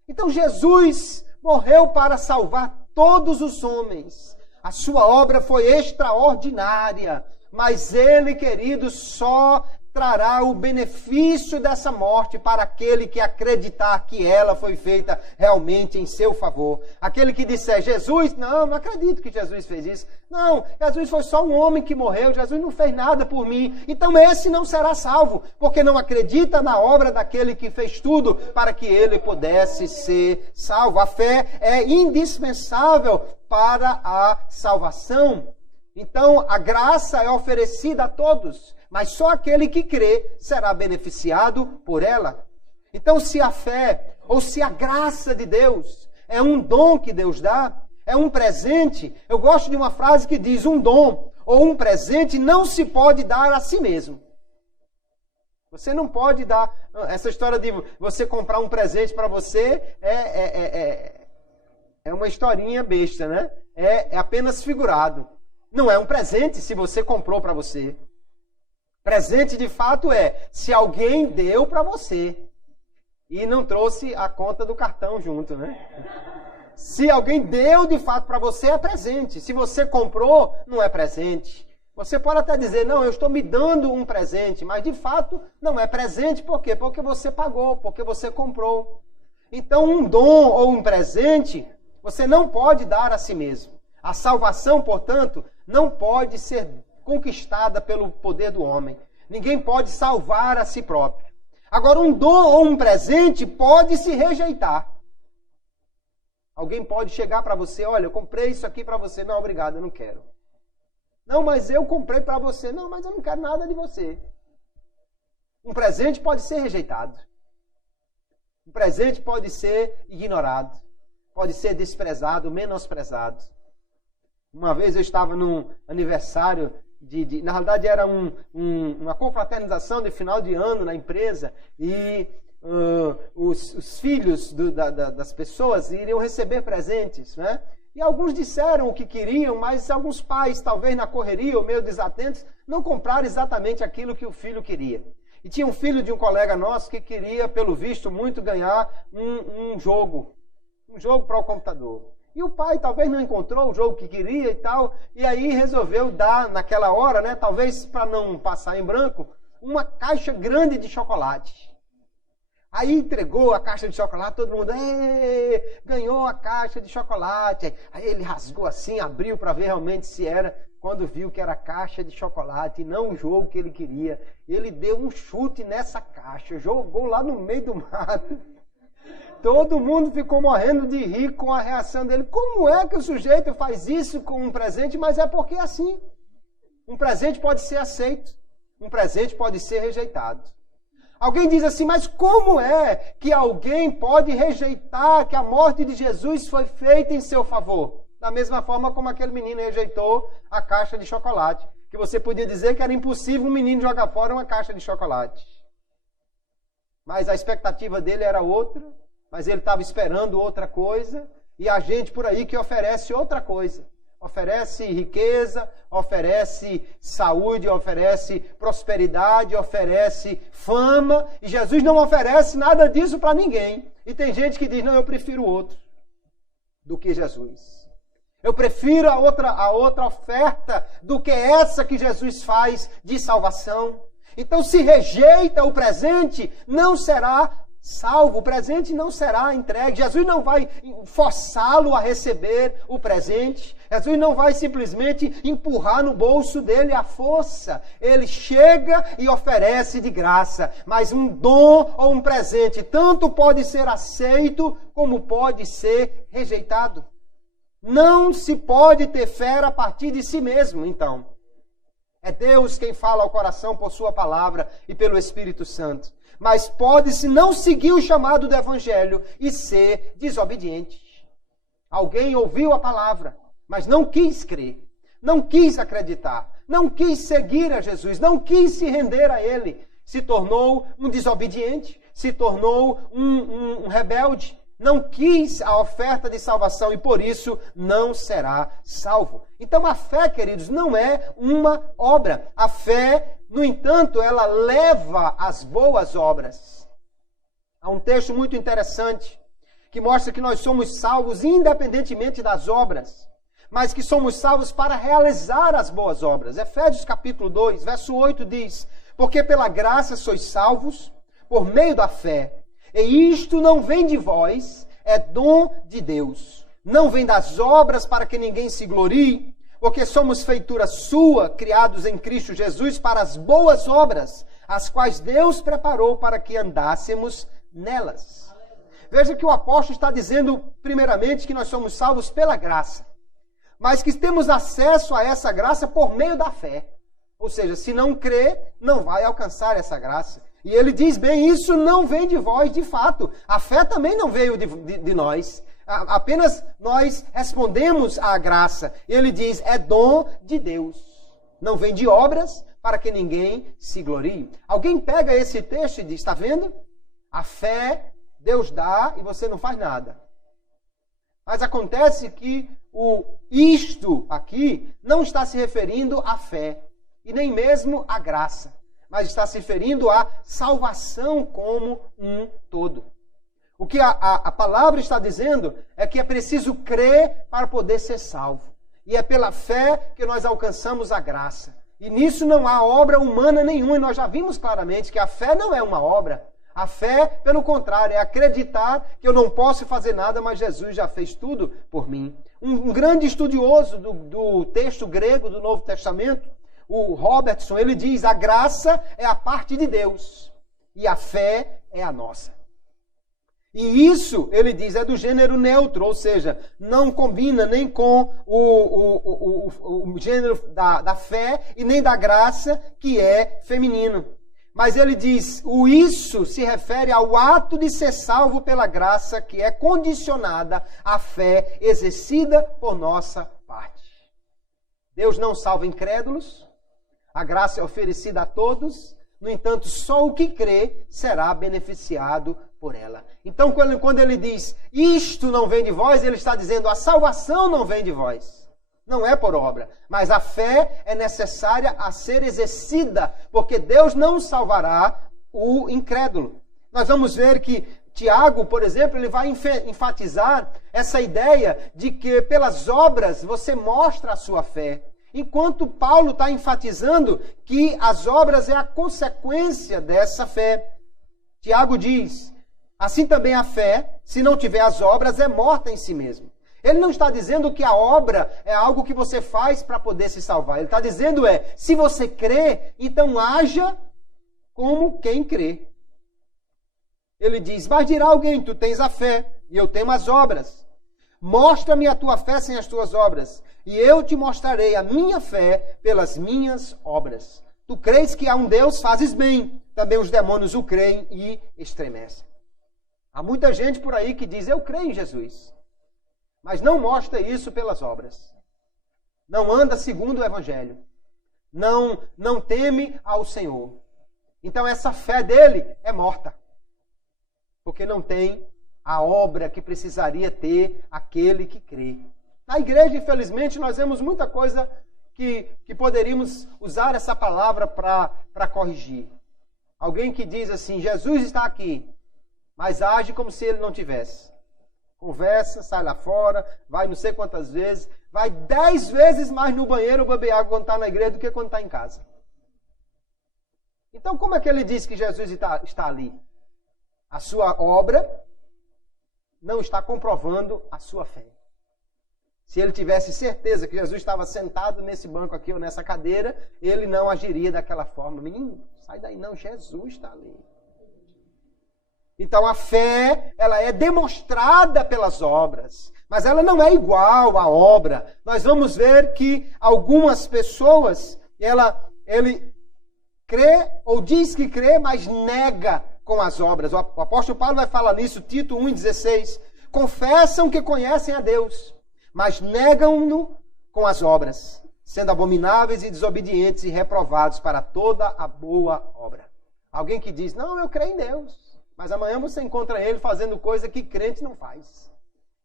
Então Jesus morreu para salvar todos os homens. A sua obra foi extraordinária, mas ele, querido, só trará o benefício dessa morte para aquele que acreditar que ela foi feita realmente em seu favor. Aquele que disser, Jesus, não acredito que Jesus fez isso. Não, Jesus foi só um homem que morreu, Jesus não fez nada por mim. Então esse não será salvo, porque não acredita na obra daquele que fez tudo para que ele pudesse ser salvo. A fé é indispensável para a salvação. Então a graça é oferecida a todos, mas só aquele que crê será beneficiado por ela. Então, se a fé ou se a graça de Deus é um dom que Deus dá, é um presente, eu gosto de uma frase que diz, um dom ou um presente não se pode dar a si mesmo. Você não pode dar, essa história de você comprar um presente para você é uma historinha besta, né? É apenas figurado. Não é um presente se você comprou para você. Presente de fato se alguém deu para você e não trouxe a conta do cartão junto, né? Se alguém deu de fato para você, é presente. Se você comprou, não é presente. Você pode até dizer, não, eu estou me dando um presente, mas de fato não é presente. Por quê? Porque você pagou, porque você comprou. Então um dom ou um presente, você não pode dar a si mesmo. A salvação, portanto, não pode ser conquistada pelo poder do homem. Ninguém pode salvar a si próprio. Agora, um dom ou um presente pode se rejeitar. Alguém pode chegar para você, olha, eu comprei isso aqui para você. Não, obrigado, eu não quero. Não, mas eu comprei para você. Não, mas eu não quero nada de você. Um presente pode ser rejeitado. Um presente pode ser ignorado. Pode ser desprezado, menosprezado. Uma vez eu estava num aniversário na realidade era uma confraternização de final de ano na empresa e os filhos das pessoas iriam receber presentes, né? E alguns disseram o que queriam, mas alguns pais, talvez na correria ou meio desatentos, não compraram exatamente aquilo que o filho queria. E tinha um filho de um colega nosso que queria, pelo visto, muito ganhar um jogo para o computador. E o pai talvez não encontrou o jogo que queria e tal, e aí resolveu dar, naquela hora, né, talvez para não passar em branco, uma caixa grande de chocolate. Aí entregou a caixa de chocolate, todo mundo, ganhou a caixa de chocolate. Aí ele rasgou assim, abriu para ver realmente se era, quando viu que era caixa de chocolate e não o jogo que ele queria. Ele deu um chute nessa caixa, jogou lá no meio do mato. Todo mundo ficou morrendo de rir com a reação dele. Como é que o sujeito faz isso com um presente? Mas é porque é assim. Um presente pode ser aceito. Um presente pode ser rejeitado. Alguém diz assim, mas como é que alguém pode rejeitar que a morte de Jesus foi feita em seu favor? Da mesma forma como aquele menino rejeitou a caixa de chocolate. Que você podia dizer que era impossível um menino jogar fora uma caixa de chocolate. Mas a expectativa dele era outra. Mas ele estava esperando outra coisa, e a gente por aí que oferece outra coisa. oferece riqueza, oferece saúde, oferece prosperidade, oferece fama, e Jesus não oferece nada disso para ninguém. E tem gente que diz, não, eu prefiro outro do que Jesus. Eu prefiro a outra oferta do que essa que Jesus faz de salvação. Então, se rejeita o presente, não será salvo, o presente não será entregue. Jesus não vai forçá-lo a receber o presente. Jesus não vai simplesmente empurrar no bolso dele a força. Ele chega e oferece de graça. Mas um dom ou um presente tanto pode ser aceito como pode ser rejeitado. Não se pode ter fé a partir de si mesmo, então. É Deus quem fala ao coração por sua palavra e pelo Espírito Santo. Mas pode-se não seguir o chamado do Evangelho e ser desobediente. Alguém ouviu a palavra, mas não quis crer, não quis acreditar, não quis seguir a Jesus, não quis se render a Ele. Se tornou um desobediente, se tornou um rebelde. Não quis a oferta de salvação e por isso não será salvo. Então a fé, queridos, não é uma obra. A fé, no entanto, ela leva às boas obras. Há um texto muito interessante que mostra que nós somos salvos independentemente das obras, mas que somos salvos para realizar as boas obras. Efésios capítulo 2, verso 8 diz, porque pela graça sois salvos por meio da fé. E isto não vem de vós, é dom de Deus. Não vem das obras para que ninguém se glorie, porque somos feitura sua, criados em Cristo Jesus para as boas obras, as quais Deus preparou para que andássemos nelas. Veja que o apóstolo está dizendo, primeiramente, que nós somos salvos pela graça, mas que temos acesso a essa graça por meio da fé. Ou seja, se não crer, não vai alcançar essa graça. E ele diz bem, isso não vem de vós, de fato. A fé também não veio de nós. Apenas nós respondemos à graça. Ele diz, é dom de Deus. Não vem de obras para que ninguém se glorie. Alguém pega esse texto e diz, está vendo? A fé Deus dá e você não faz nada. Mas acontece que o isto aqui não está se referindo à fé. E nem mesmo à graça. Mas está se referindo à salvação como um todo. O que a palavra está dizendo é que é preciso crer para poder ser salvo. E é pela fé que nós alcançamos a graça. E nisso não há obra humana nenhuma. E nós já vimos claramente que a fé não é uma obra. A fé, pelo contrário, é acreditar que eu não posso fazer nada, mas Jesus já fez tudo por mim. Um grande estudioso do texto grego do Novo Testamento, o Robertson, ele diz, a graça é a parte de Deus e a fé é a nossa. E isso, ele diz, é do gênero neutro, ou seja, não combina nem com o gênero da fé e nem da graça, que é feminino. Mas ele diz, o isso se refere ao ato de ser salvo pela graça, que é condicionada à fé exercida por nossa parte. Deus não salva incrédulos. A graça é oferecida a todos, no entanto, só o que crê será beneficiado por ela. Então, quando ele diz, isto não vem de vós, ele está dizendo, a salvação não vem de vós. Não é por obra, mas a fé é necessária a ser exercida, porque Deus não salvará o incrédulo. Nós vamos ver que Tiago, por exemplo, ele vai enfatizar essa ideia de que pelas obras você mostra a sua fé. Enquanto Paulo está enfatizando que as obras é a consequência dessa fé. Tiago diz, assim também a fé, se não tiver as obras, é morta em si mesma. Ele não está dizendo que a obra é algo que você faz para poder se salvar. Ele está dizendo se você crê, então haja como quem crê. Ele diz, mas dirá alguém, tu tens a fé e eu tenho as obras. Mostra-me a tua fé sem as tuas obras, e eu te mostrarei a minha fé pelas minhas obras. Tu crês que há um Deus, fazes bem. Também os demônios o creem e estremecem. Há muita gente por aí que diz, eu creio em Jesus. Mas não mostra isso pelas obras. Não anda segundo o Evangelho. Não teme ao Senhor. Então essa fé dele é morta. Porque não tem a obra que precisaria ter aquele que crê. Na igreja, infelizmente, nós vemos muita coisa que poderíamos usar essa palavra para corrigir. Alguém que diz assim, Jesus está aqui, mas age como se ele não tivesse. Conversa, sai lá fora, vai não sei quantas vezes, vai 10 vezes mais no banheiro beber água quando está na igreja do que quando está em casa. Então, como é que ele diz que Jesus está ali? A sua obra não está comprovando a sua fé. Se ele tivesse certeza que Jesus estava sentado nesse banco aqui ou nessa cadeira, ele não agiria daquela forma. Menino, sai daí não, Jesus está ali. Então a fé, ela é demonstrada pelas obras, mas ela não é igual à obra. Nós vamos ver que algumas pessoas, ele crê ou diz que crê, mas nega com as obras. O apóstolo Paulo vai falar nisso, Tito 1,16. Confessam que conhecem a Deus, mas negam-no com as obras, sendo abomináveis e desobedientes e reprovados para toda a boa obra. Alguém que diz, não, eu creio em Deus, mas amanhã você encontra ele fazendo coisa que crente não faz.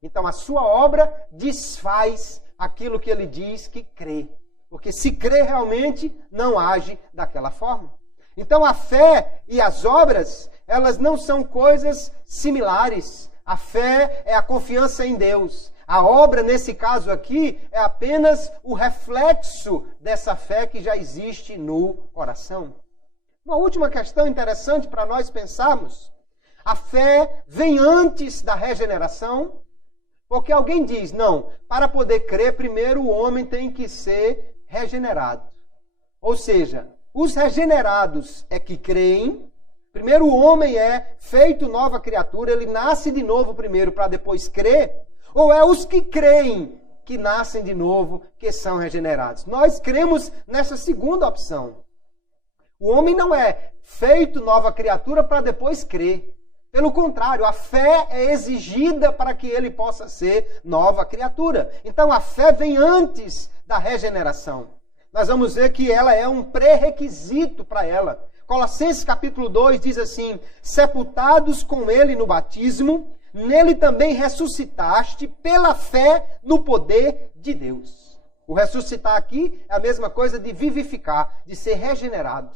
Então a sua obra desfaz aquilo que ele diz que crê. Porque se crê realmente, não age daquela forma. Então a fé e as obras, elas não são coisas similares. A fé é a confiança em Deus. A obra, nesse caso aqui, é apenas o reflexo dessa fé que já existe no coração. Uma última questão interessante para nós pensarmos. A fé vem antes da regeneração, porque alguém diz, não, para poder crer, primeiro o homem tem que ser regenerado. Ou seja, os regenerados é que creem. Primeiro o homem é feito nova criatura, ele nasce de novo primeiro para depois crer. Ou é os que creem que nascem de novo, que são regenerados. Nós cremos nessa segunda opção. O homem não é feito nova criatura para depois crer. Pelo contrário, a fé é exigida para que ele possa ser nova criatura. Então a fé vem antes da regeneração. Nós vamos ver que ela é um pré-requisito para ela. Colossenses capítulo 2 diz assim, sepultados com ele no batismo, nele também ressuscitaste pela fé no poder de Deus. O ressuscitar aqui é a mesma coisa de vivificar, de ser regenerado.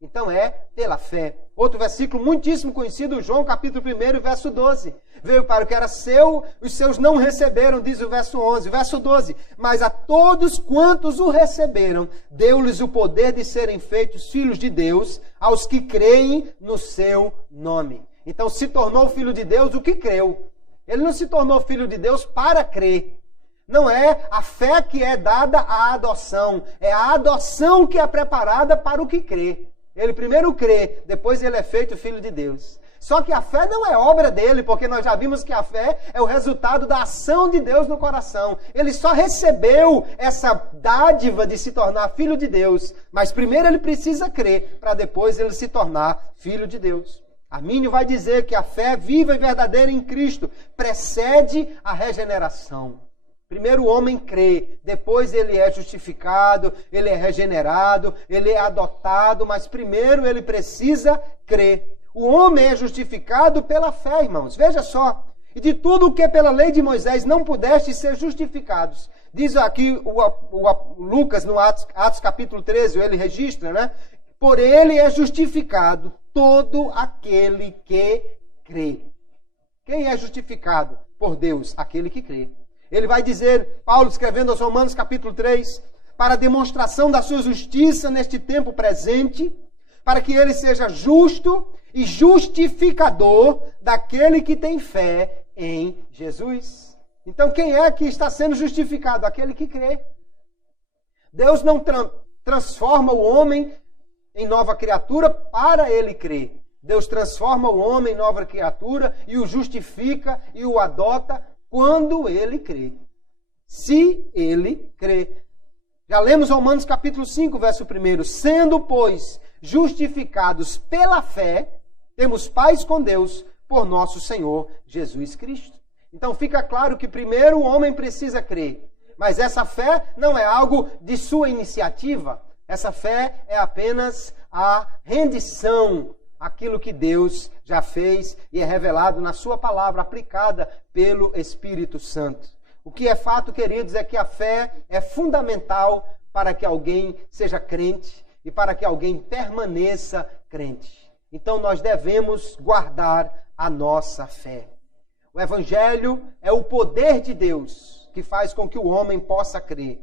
Então é pela fé. Outro versículo muitíssimo conhecido, João capítulo 1, verso 12. Veio para o que era seu, os seus não receberam, diz o verso 11. Verso 12. Mas a todos quantos o receberam, deu-lhes o poder de serem feitos filhos de Deus, aos que creem no seu nome. Então se tornou filho de Deus o que creu. Ele não se tornou filho de Deus para crer. Não é a fé que é dada à adoção. É a adoção que é preparada para o que crê. Ele primeiro crê, depois ele é feito filho de Deus. Só que a fé não é obra dele, porque nós já vimos que a fé é o resultado da ação de Deus no coração. Ele só recebeu essa dádiva de se tornar filho de Deus. Mas primeiro ele precisa crer, para depois ele se tornar filho de Deus. Armínio vai dizer que a fé viva e verdadeira em Cristo precede a regeneração. Primeiro o homem crê, depois ele é justificado, ele é regenerado, ele é adotado, mas primeiro ele precisa crer. O homem é justificado pela fé, irmãos. Veja só, e de tudo o que pela lei de Moisés não pudeste ser justificados. Diz aqui o Lucas no Atos capítulo 13, ele registra, né? Por ele é justificado todo aquele que crê. Quem é justificado por Deus? Aquele que crê. Ele vai dizer, Paulo escrevendo aos Romanos capítulo 3, para a demonstração da sua justiça neste tempo presente, para que ele seja justo e justificador daquele que tem fé em Jesus. Então quem é que está sendo justificado? Aquele que crê. Deus não transforma o homem em nova criatura para ele crer. Deus transforma o homem em nova criatura e o justifica e o adota quando ele crê. Se ele crê. Já lemos Romanos capítulo 5, verso 1. Sendo, pois, justificados pela fé, temos paz com Deus por nosso Senhor Jesus Cristo. Então fica claro que primeiro o homem precisa crer. Mas essa fé não é algo de sua iniciativa. Essa fé é apenas a rendição àquilo que Deus já fez e é revelado na sua palavra, aplicada pelo Espírito Santo. O que é fato, queridos, é que a fé é fundamental para que alguém seja crente e para que alguém permaneça crente. Então nós devemos guardar a nossa fé. O Evangelho é o poder de Deus que faz com que o homem possa crer.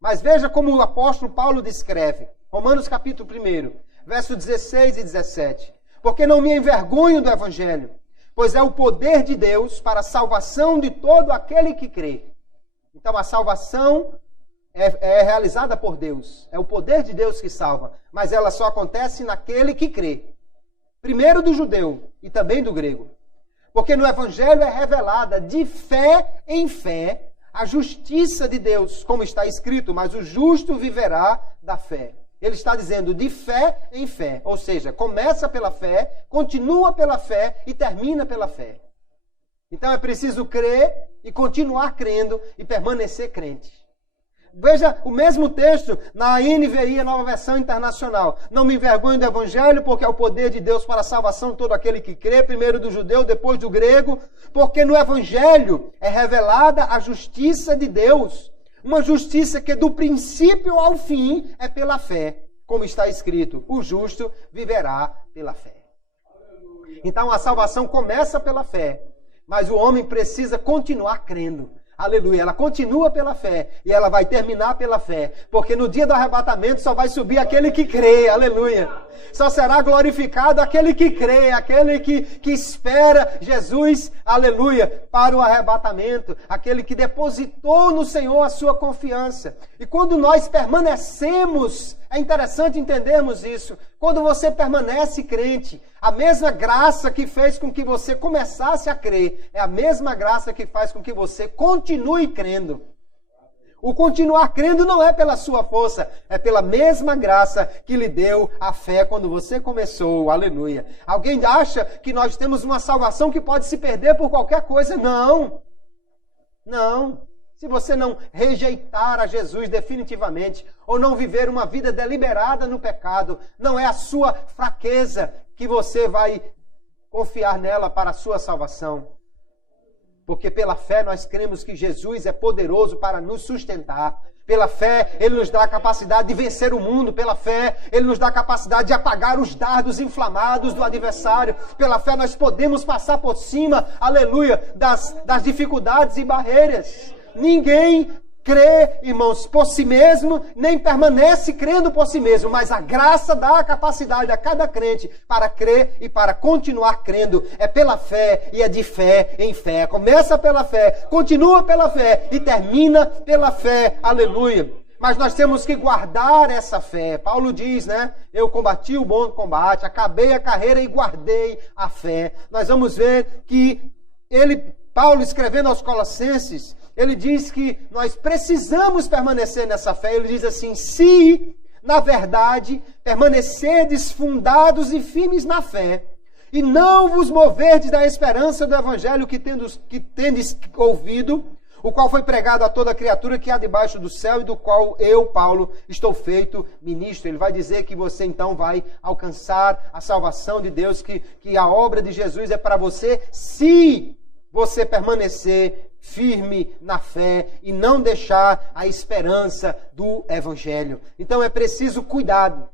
Mas veja como o apóstolo Paulo descreve. Romanos capítulo 1, versos 16 e 17. Porque não me envergonho do Evangelho, pois é o poder de Deus para a salvação de todo aquele que crê. Então a salvação é realizada por Deus. É o poder de Deus que salva. Mas ela só acontece naquele que crê. Primeiro do judeu e também do grego. Porque no Evangelho é revelada de fé em fé a justiça de Deus, como está escrito, mas o justo viverá da fé. Ele está dizendo de fé em fé, ou seja, começa pela fé, continua pela fé e termina pela fé. Então é preciso crer e continuar crendo e permanecer crente. Veja o mesmo texto na NVI, a Nova Versão Internacional. Não me envergonho do Evangelho, porque é o poder de Deus para a salvação de todo aquele que crê, primeiro do judeu, depois do grego, porque no Evangelho é revelada a justiça de Deus. Uma justiça que do princípio ao fim é pela fé, como está escrito, o justo viverá pela fé. Então a salvação começa pela fé, mas o homem precisa continuar crendo. Aleluia, ela continua pela fé e ela vai terminar pela fé, porque no dia do arrebatamento só vai subir aquele que crê, aleluia. Só será glorificado aquele que crê, aquele que espera Jesus, aleluia, para o arrebatamento, aquele que depositou no Senhor a sua confiança. E quando nós permanecemos, é interessante entendermos isso, quando você permanece crente, a mesma graça que fez com que você começasse a crer, é a mesma graça que faz com que você continue crendo. O continuar crendo não é pela sua força, é pela mesma graça que lhe deu a fé quando você começou. Aleluia. Alguém acha que nós temos uma salvação que pode se perder por qualquer coisa? Não. Não. Se você não rejeitar a Jesus definitivamente, ou não viver uma vida deliberada no pecado, não é a sua fraqueza que você vai confiar nela para a sua salvação. Porque pela fé nós cremos que Jesus é poderoso para nos sustentar. Pela fé, Ele nos dá a capacidade de vencer o mundo. Pela fé, Ele nos dá a capacidade de apagar os dardos inflamados do adversário. Pela fé, nós podemos passar por cima, aleluia, das dificuldades e barreiras. Ninguém crê, irmãos, por si mesmo, nem permanece crendo por si mesmo, mas a graça dá a capacidade a cada crente para crer e para continuar crendo. É pela fé e é de fé em fé. Começa pela fé, continua pela fé e termina pela fé. Aleluia. Mas nós temos que guardar essa fé. Paulo diz, né? Eu combati o bom combate, acabei a carreira e guardei a fé. Nós vamos ver que Paulo escrevendo aos Colossenses, ele diz que nós precisamos permanecer nessa fé. Ele diz assim, se, na verdade, permanecerdes fundados e firmes na fé, e não vos moverdes da esperança do Evangelho que tendes ouvido, o qual foi pregado a toda criatura que há debaixo do céu, e do qual eu, Paulo, estou feito ministro. Ele vai dizer que você então vai alcançar a salvação de Deus, que a obra de Jesus é para você, se você permanecer firme na fé e não deixar a esperança do Evangelho. Então é preciso cuidado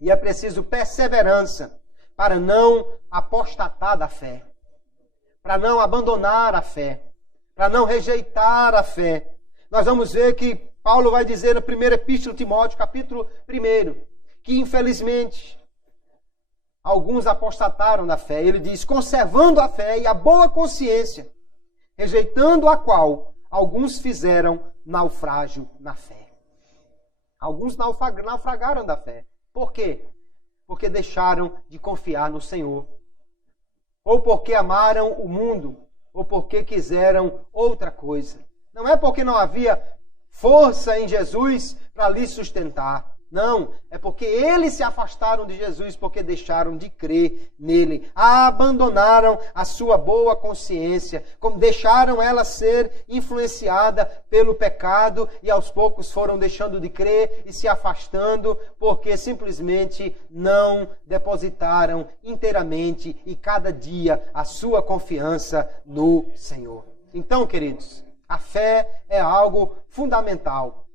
e é preciso perseverança para não apostatar da fé, para não abandonar a fé, para não rejeitar a fé. Nós vamos ver que Paulo vai dizer na primeira epístola de Timóteo, capítulo 1, que infelizmente alguns apostataram da fé. Ele diz, conservando a fé e a boa consciência, rejeitando a qual alguns fizeram naufrágio na fé. Alguns naufragaram da fé. Por quê? Porque deixaram de confiar no Senhor. Ou porque amaram o mundo, ou porque quiseram outra coisa. Não é porque não havia força em Jesus para lhe sustentar. Não, é porque eles se afastaram de Jesus, porque deixaram de crer nele. Abandonaram a sua boa consciência, como deixaram ela ser influenciada pelo pecado e aos poucos foram deixando de crer e se afastando, porque simplesmente não depositaram inteiramente e cada dia a sua confiança no Senhor. Então, queridos, A fé é algo fundamental.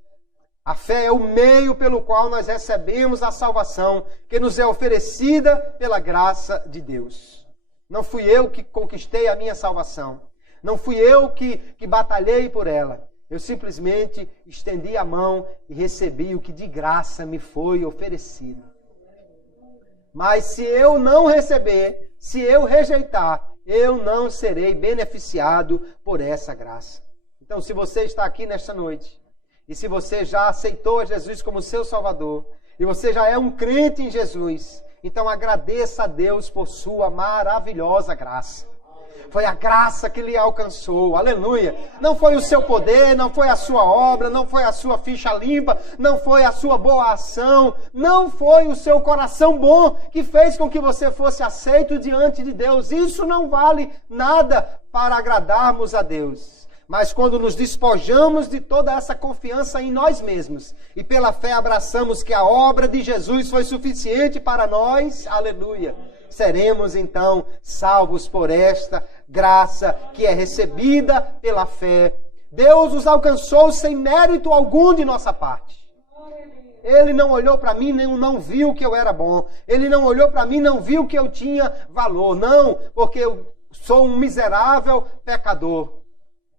A fé é o meio pelo qual nós recebemos a salvação que nos é oferecida pela graça de Deus. Não fui eu que conquistei a minha salvação. Não fui eu que batalhei por ela. Eu simplesmente estendi a mão e recebi o que de graça me foi oferecido. Mas se eu não receber, se eu rejeitar, eu não serei beneficiado por essa graça. Então, se você está aqui nesta noite, e se você já aceitou a Jesus como seu Salvador, e você já é um crente em Jesus, então agradeça a Deus por sua maravilhosa graça. Foi a graça que lhe alcançou, aleluia. Não foi o seu poder, não foi a sua obra, não foi a sua ficha limpa, não foi a sua boa ação, não foi o seu coração bom que fez com que você fosse aceito diante de Deus. Isso não vale nada para agradarmos a Deus. Mas quando nos despojamos de toda essa confiança em nós mesmos e pela fé abraçamos que a obra de Jesus foi suficiente para nós, aleluia, seremos então salvos por esta graça que é recebida pela fé. Deus nos alcançou sem mérito algum de nossa parte. Ele não olhou para mim, não viu que eu era bom. Ele não olhou para mim, não viu que eu tinha valor. Não, porque eu sou um miserável pecador.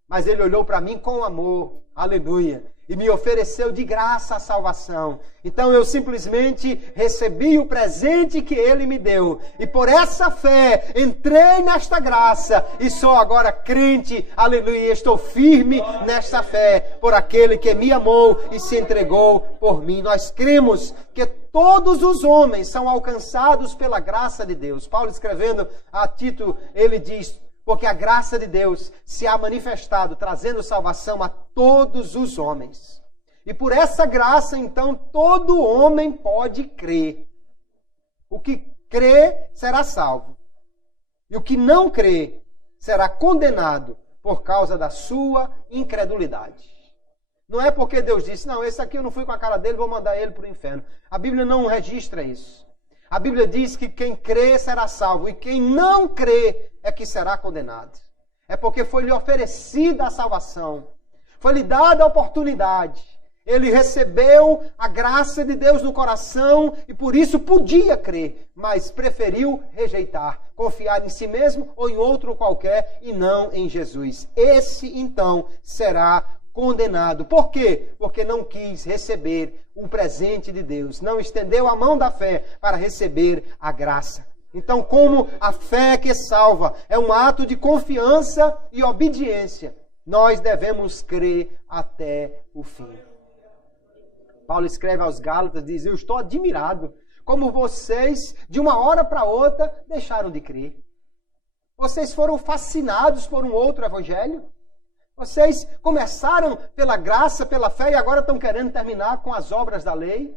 Mas Ele olhou para mim com amor, aleluia, e me ofereceu de graça a salvação. Então eu simplesmente recebi o presente que Ele me deu. E por essa fé entrei nesta graça e sou agora crente, aleluia, estou firme nesta fé por aquele que me amou e se entregou por mim. Nós cremos que todos os homens são alcançados pela graça de Deus. Paulo escrevendo a Tito, ele diz: porque a graça de Deus se há manifestado, trazendo salvação a todos os homens. E por essa graça, então, todo homem pode crer. O que crê será salvo. E o que não crê será condenado por causa da sua incredulidade. Não é porque Deus disse, não, esse aqui eu não fui com a cara dele, vou mandar ele para o inferno. A Bíblia não registra isso. A Bíblia diz que quem crê será salvo e quem não crê é que será condenado. É porque foi-lhe oferecida a salvação. Foi-lhe dada a oportunidade. Ele recebeu a graça de Deus no coração e por isso podia crer, mas preferiu rejeitar, confiar em si mesmo ou em outro qualquer e não em Jesus. Esse, então, será condenado. Por quê? Porque não quis receber um presente de Deus. Não estendeu a mão da fé para receber a graça. Então, como a fé que salva é um ato de confiança e obediência, nós devemos crer até o fim. Paulo escreve aos Gálatas, diz, eu estou admirado como vocês, de uma hora para outra, deixaram de crer. Vocês foram fascinados por um outro evangelho? Vocês começaram pela graça, pela fé e agora estão querendo terminar com as obras da lei?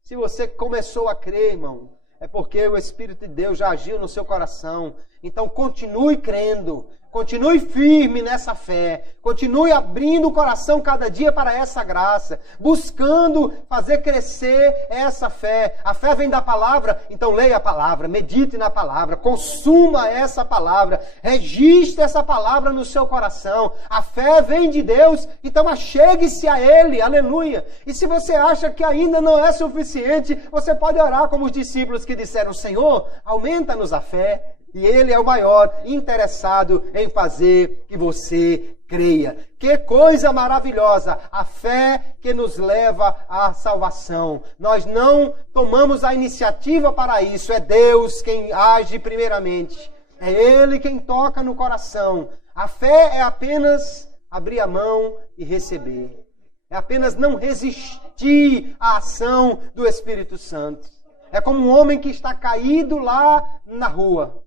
Se você começou a crer, irmão, é porque o Espírito de Deus já agiu no seu coração. Então continue crendo, continue firme nessa fé, continue abrindo o coração cada dia para essa graça, buscando fazer crescer essa fé. A fé vem da palavra, então leia a palavra, medite na palavra, consuma essa palavra, registre essa palavra no seu coração. A fé vem de Deus, então achegue-se a Ele, aleluia. E se você acha que ainda não é suficiente, você pode orar como os discípulos que disseram, Senhor, aumenta-nos a fé. E Ele é o maior interessado em fazer que você creia. Que coisa maravilhosa! A fé que nos leva à salvação. Nós não tomamos a iniciativa para isso. É Deus quem age primeiramente. É Ele quem toca no coração. A fé é apenas abrir a mão e receber. É apenas não resistir à ação do Espírito Santo. É como um homem que está caído lá na rua.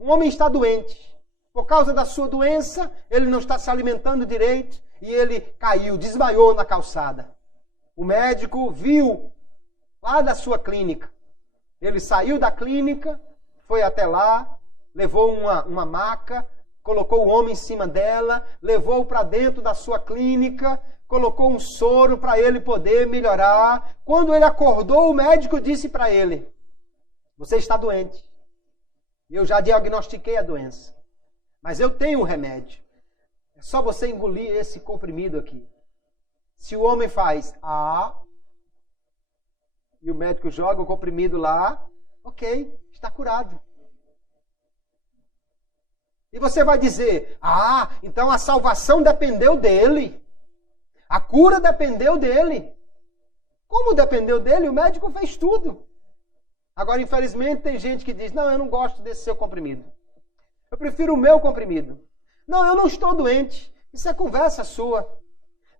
Um homem está doente. Por causa da sua doença, ele não está se alimentando direito e ele caiu, desmaiou na calçada. O médico viu lá da sua clínica. Ele saiu da clínica, foi até lá, levou uma maca, colocou o homem em cima dela, levou para dentro da sua clínica, colocou um soro para ele poder melhorar. Quando ele acordou, o médico disse para ele, você está doente. Eu já diagnostiquei a doença. Mas eu tenho o remédio. É só você engolir esse comprimido aqui. Se o homem faz e o médico joga o comprimido lá, ok, está curado. E você vai dizer, então a salvação dependeu dele. A cura dependeu dele. Como dependeu dele? O médico fez tudo. Agora, infelizmente, tem gente que diz, não, eu não gosto desse seu comprimido. Eu prefiro o meu comprimido. Não, eu não estou doente. Isso é conversa sua.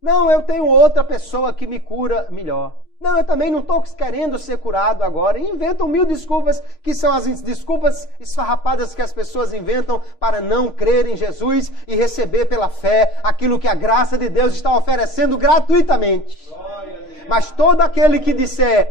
Não, eu tenho outra pessoa que me cura melhor. Não, eu também não estou querendo ser curado agora. E inventam 1000 desculpas, que são as desculpas esfarrapadas que as pessoas inventam para não crer em Jesus e receber pela fé aquilo que a graça de Deus está oferecendo gratuitamente. Mas todo aquele que disser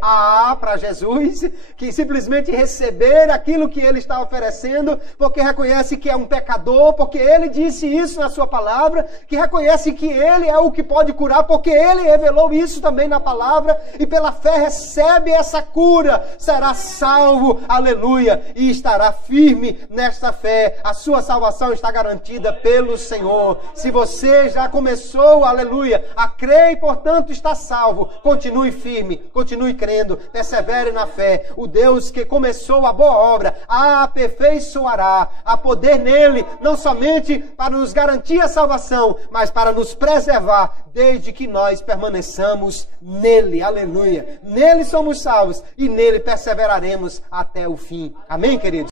para Jesus, que simplesmente receber aquilo que ele está oferecendo, porque reconhece que é um pecador, porque ele disse isso na sua palavra, que reconhece que ele é o que pode curar, porque ele revelou isso também na palavra, e pela fé recebe essa cura, será salvo, aleluia, e estará firme nesta fé. A sua salvação está garantida pelo Senhor. Se você já começou, aleluia, a crer e portanto está salvo, continue firme, continue crendo, persevere na fé. O Deus que começou a boa obra, a aperfeiçoará. Há poder nele, não somente para nos garantir a salvação, mas para nos preservar, desde que nós permaneçamos nele. Aleluia. Nele somos salvos e nele perseveraremos até o fim. Amém, queridos?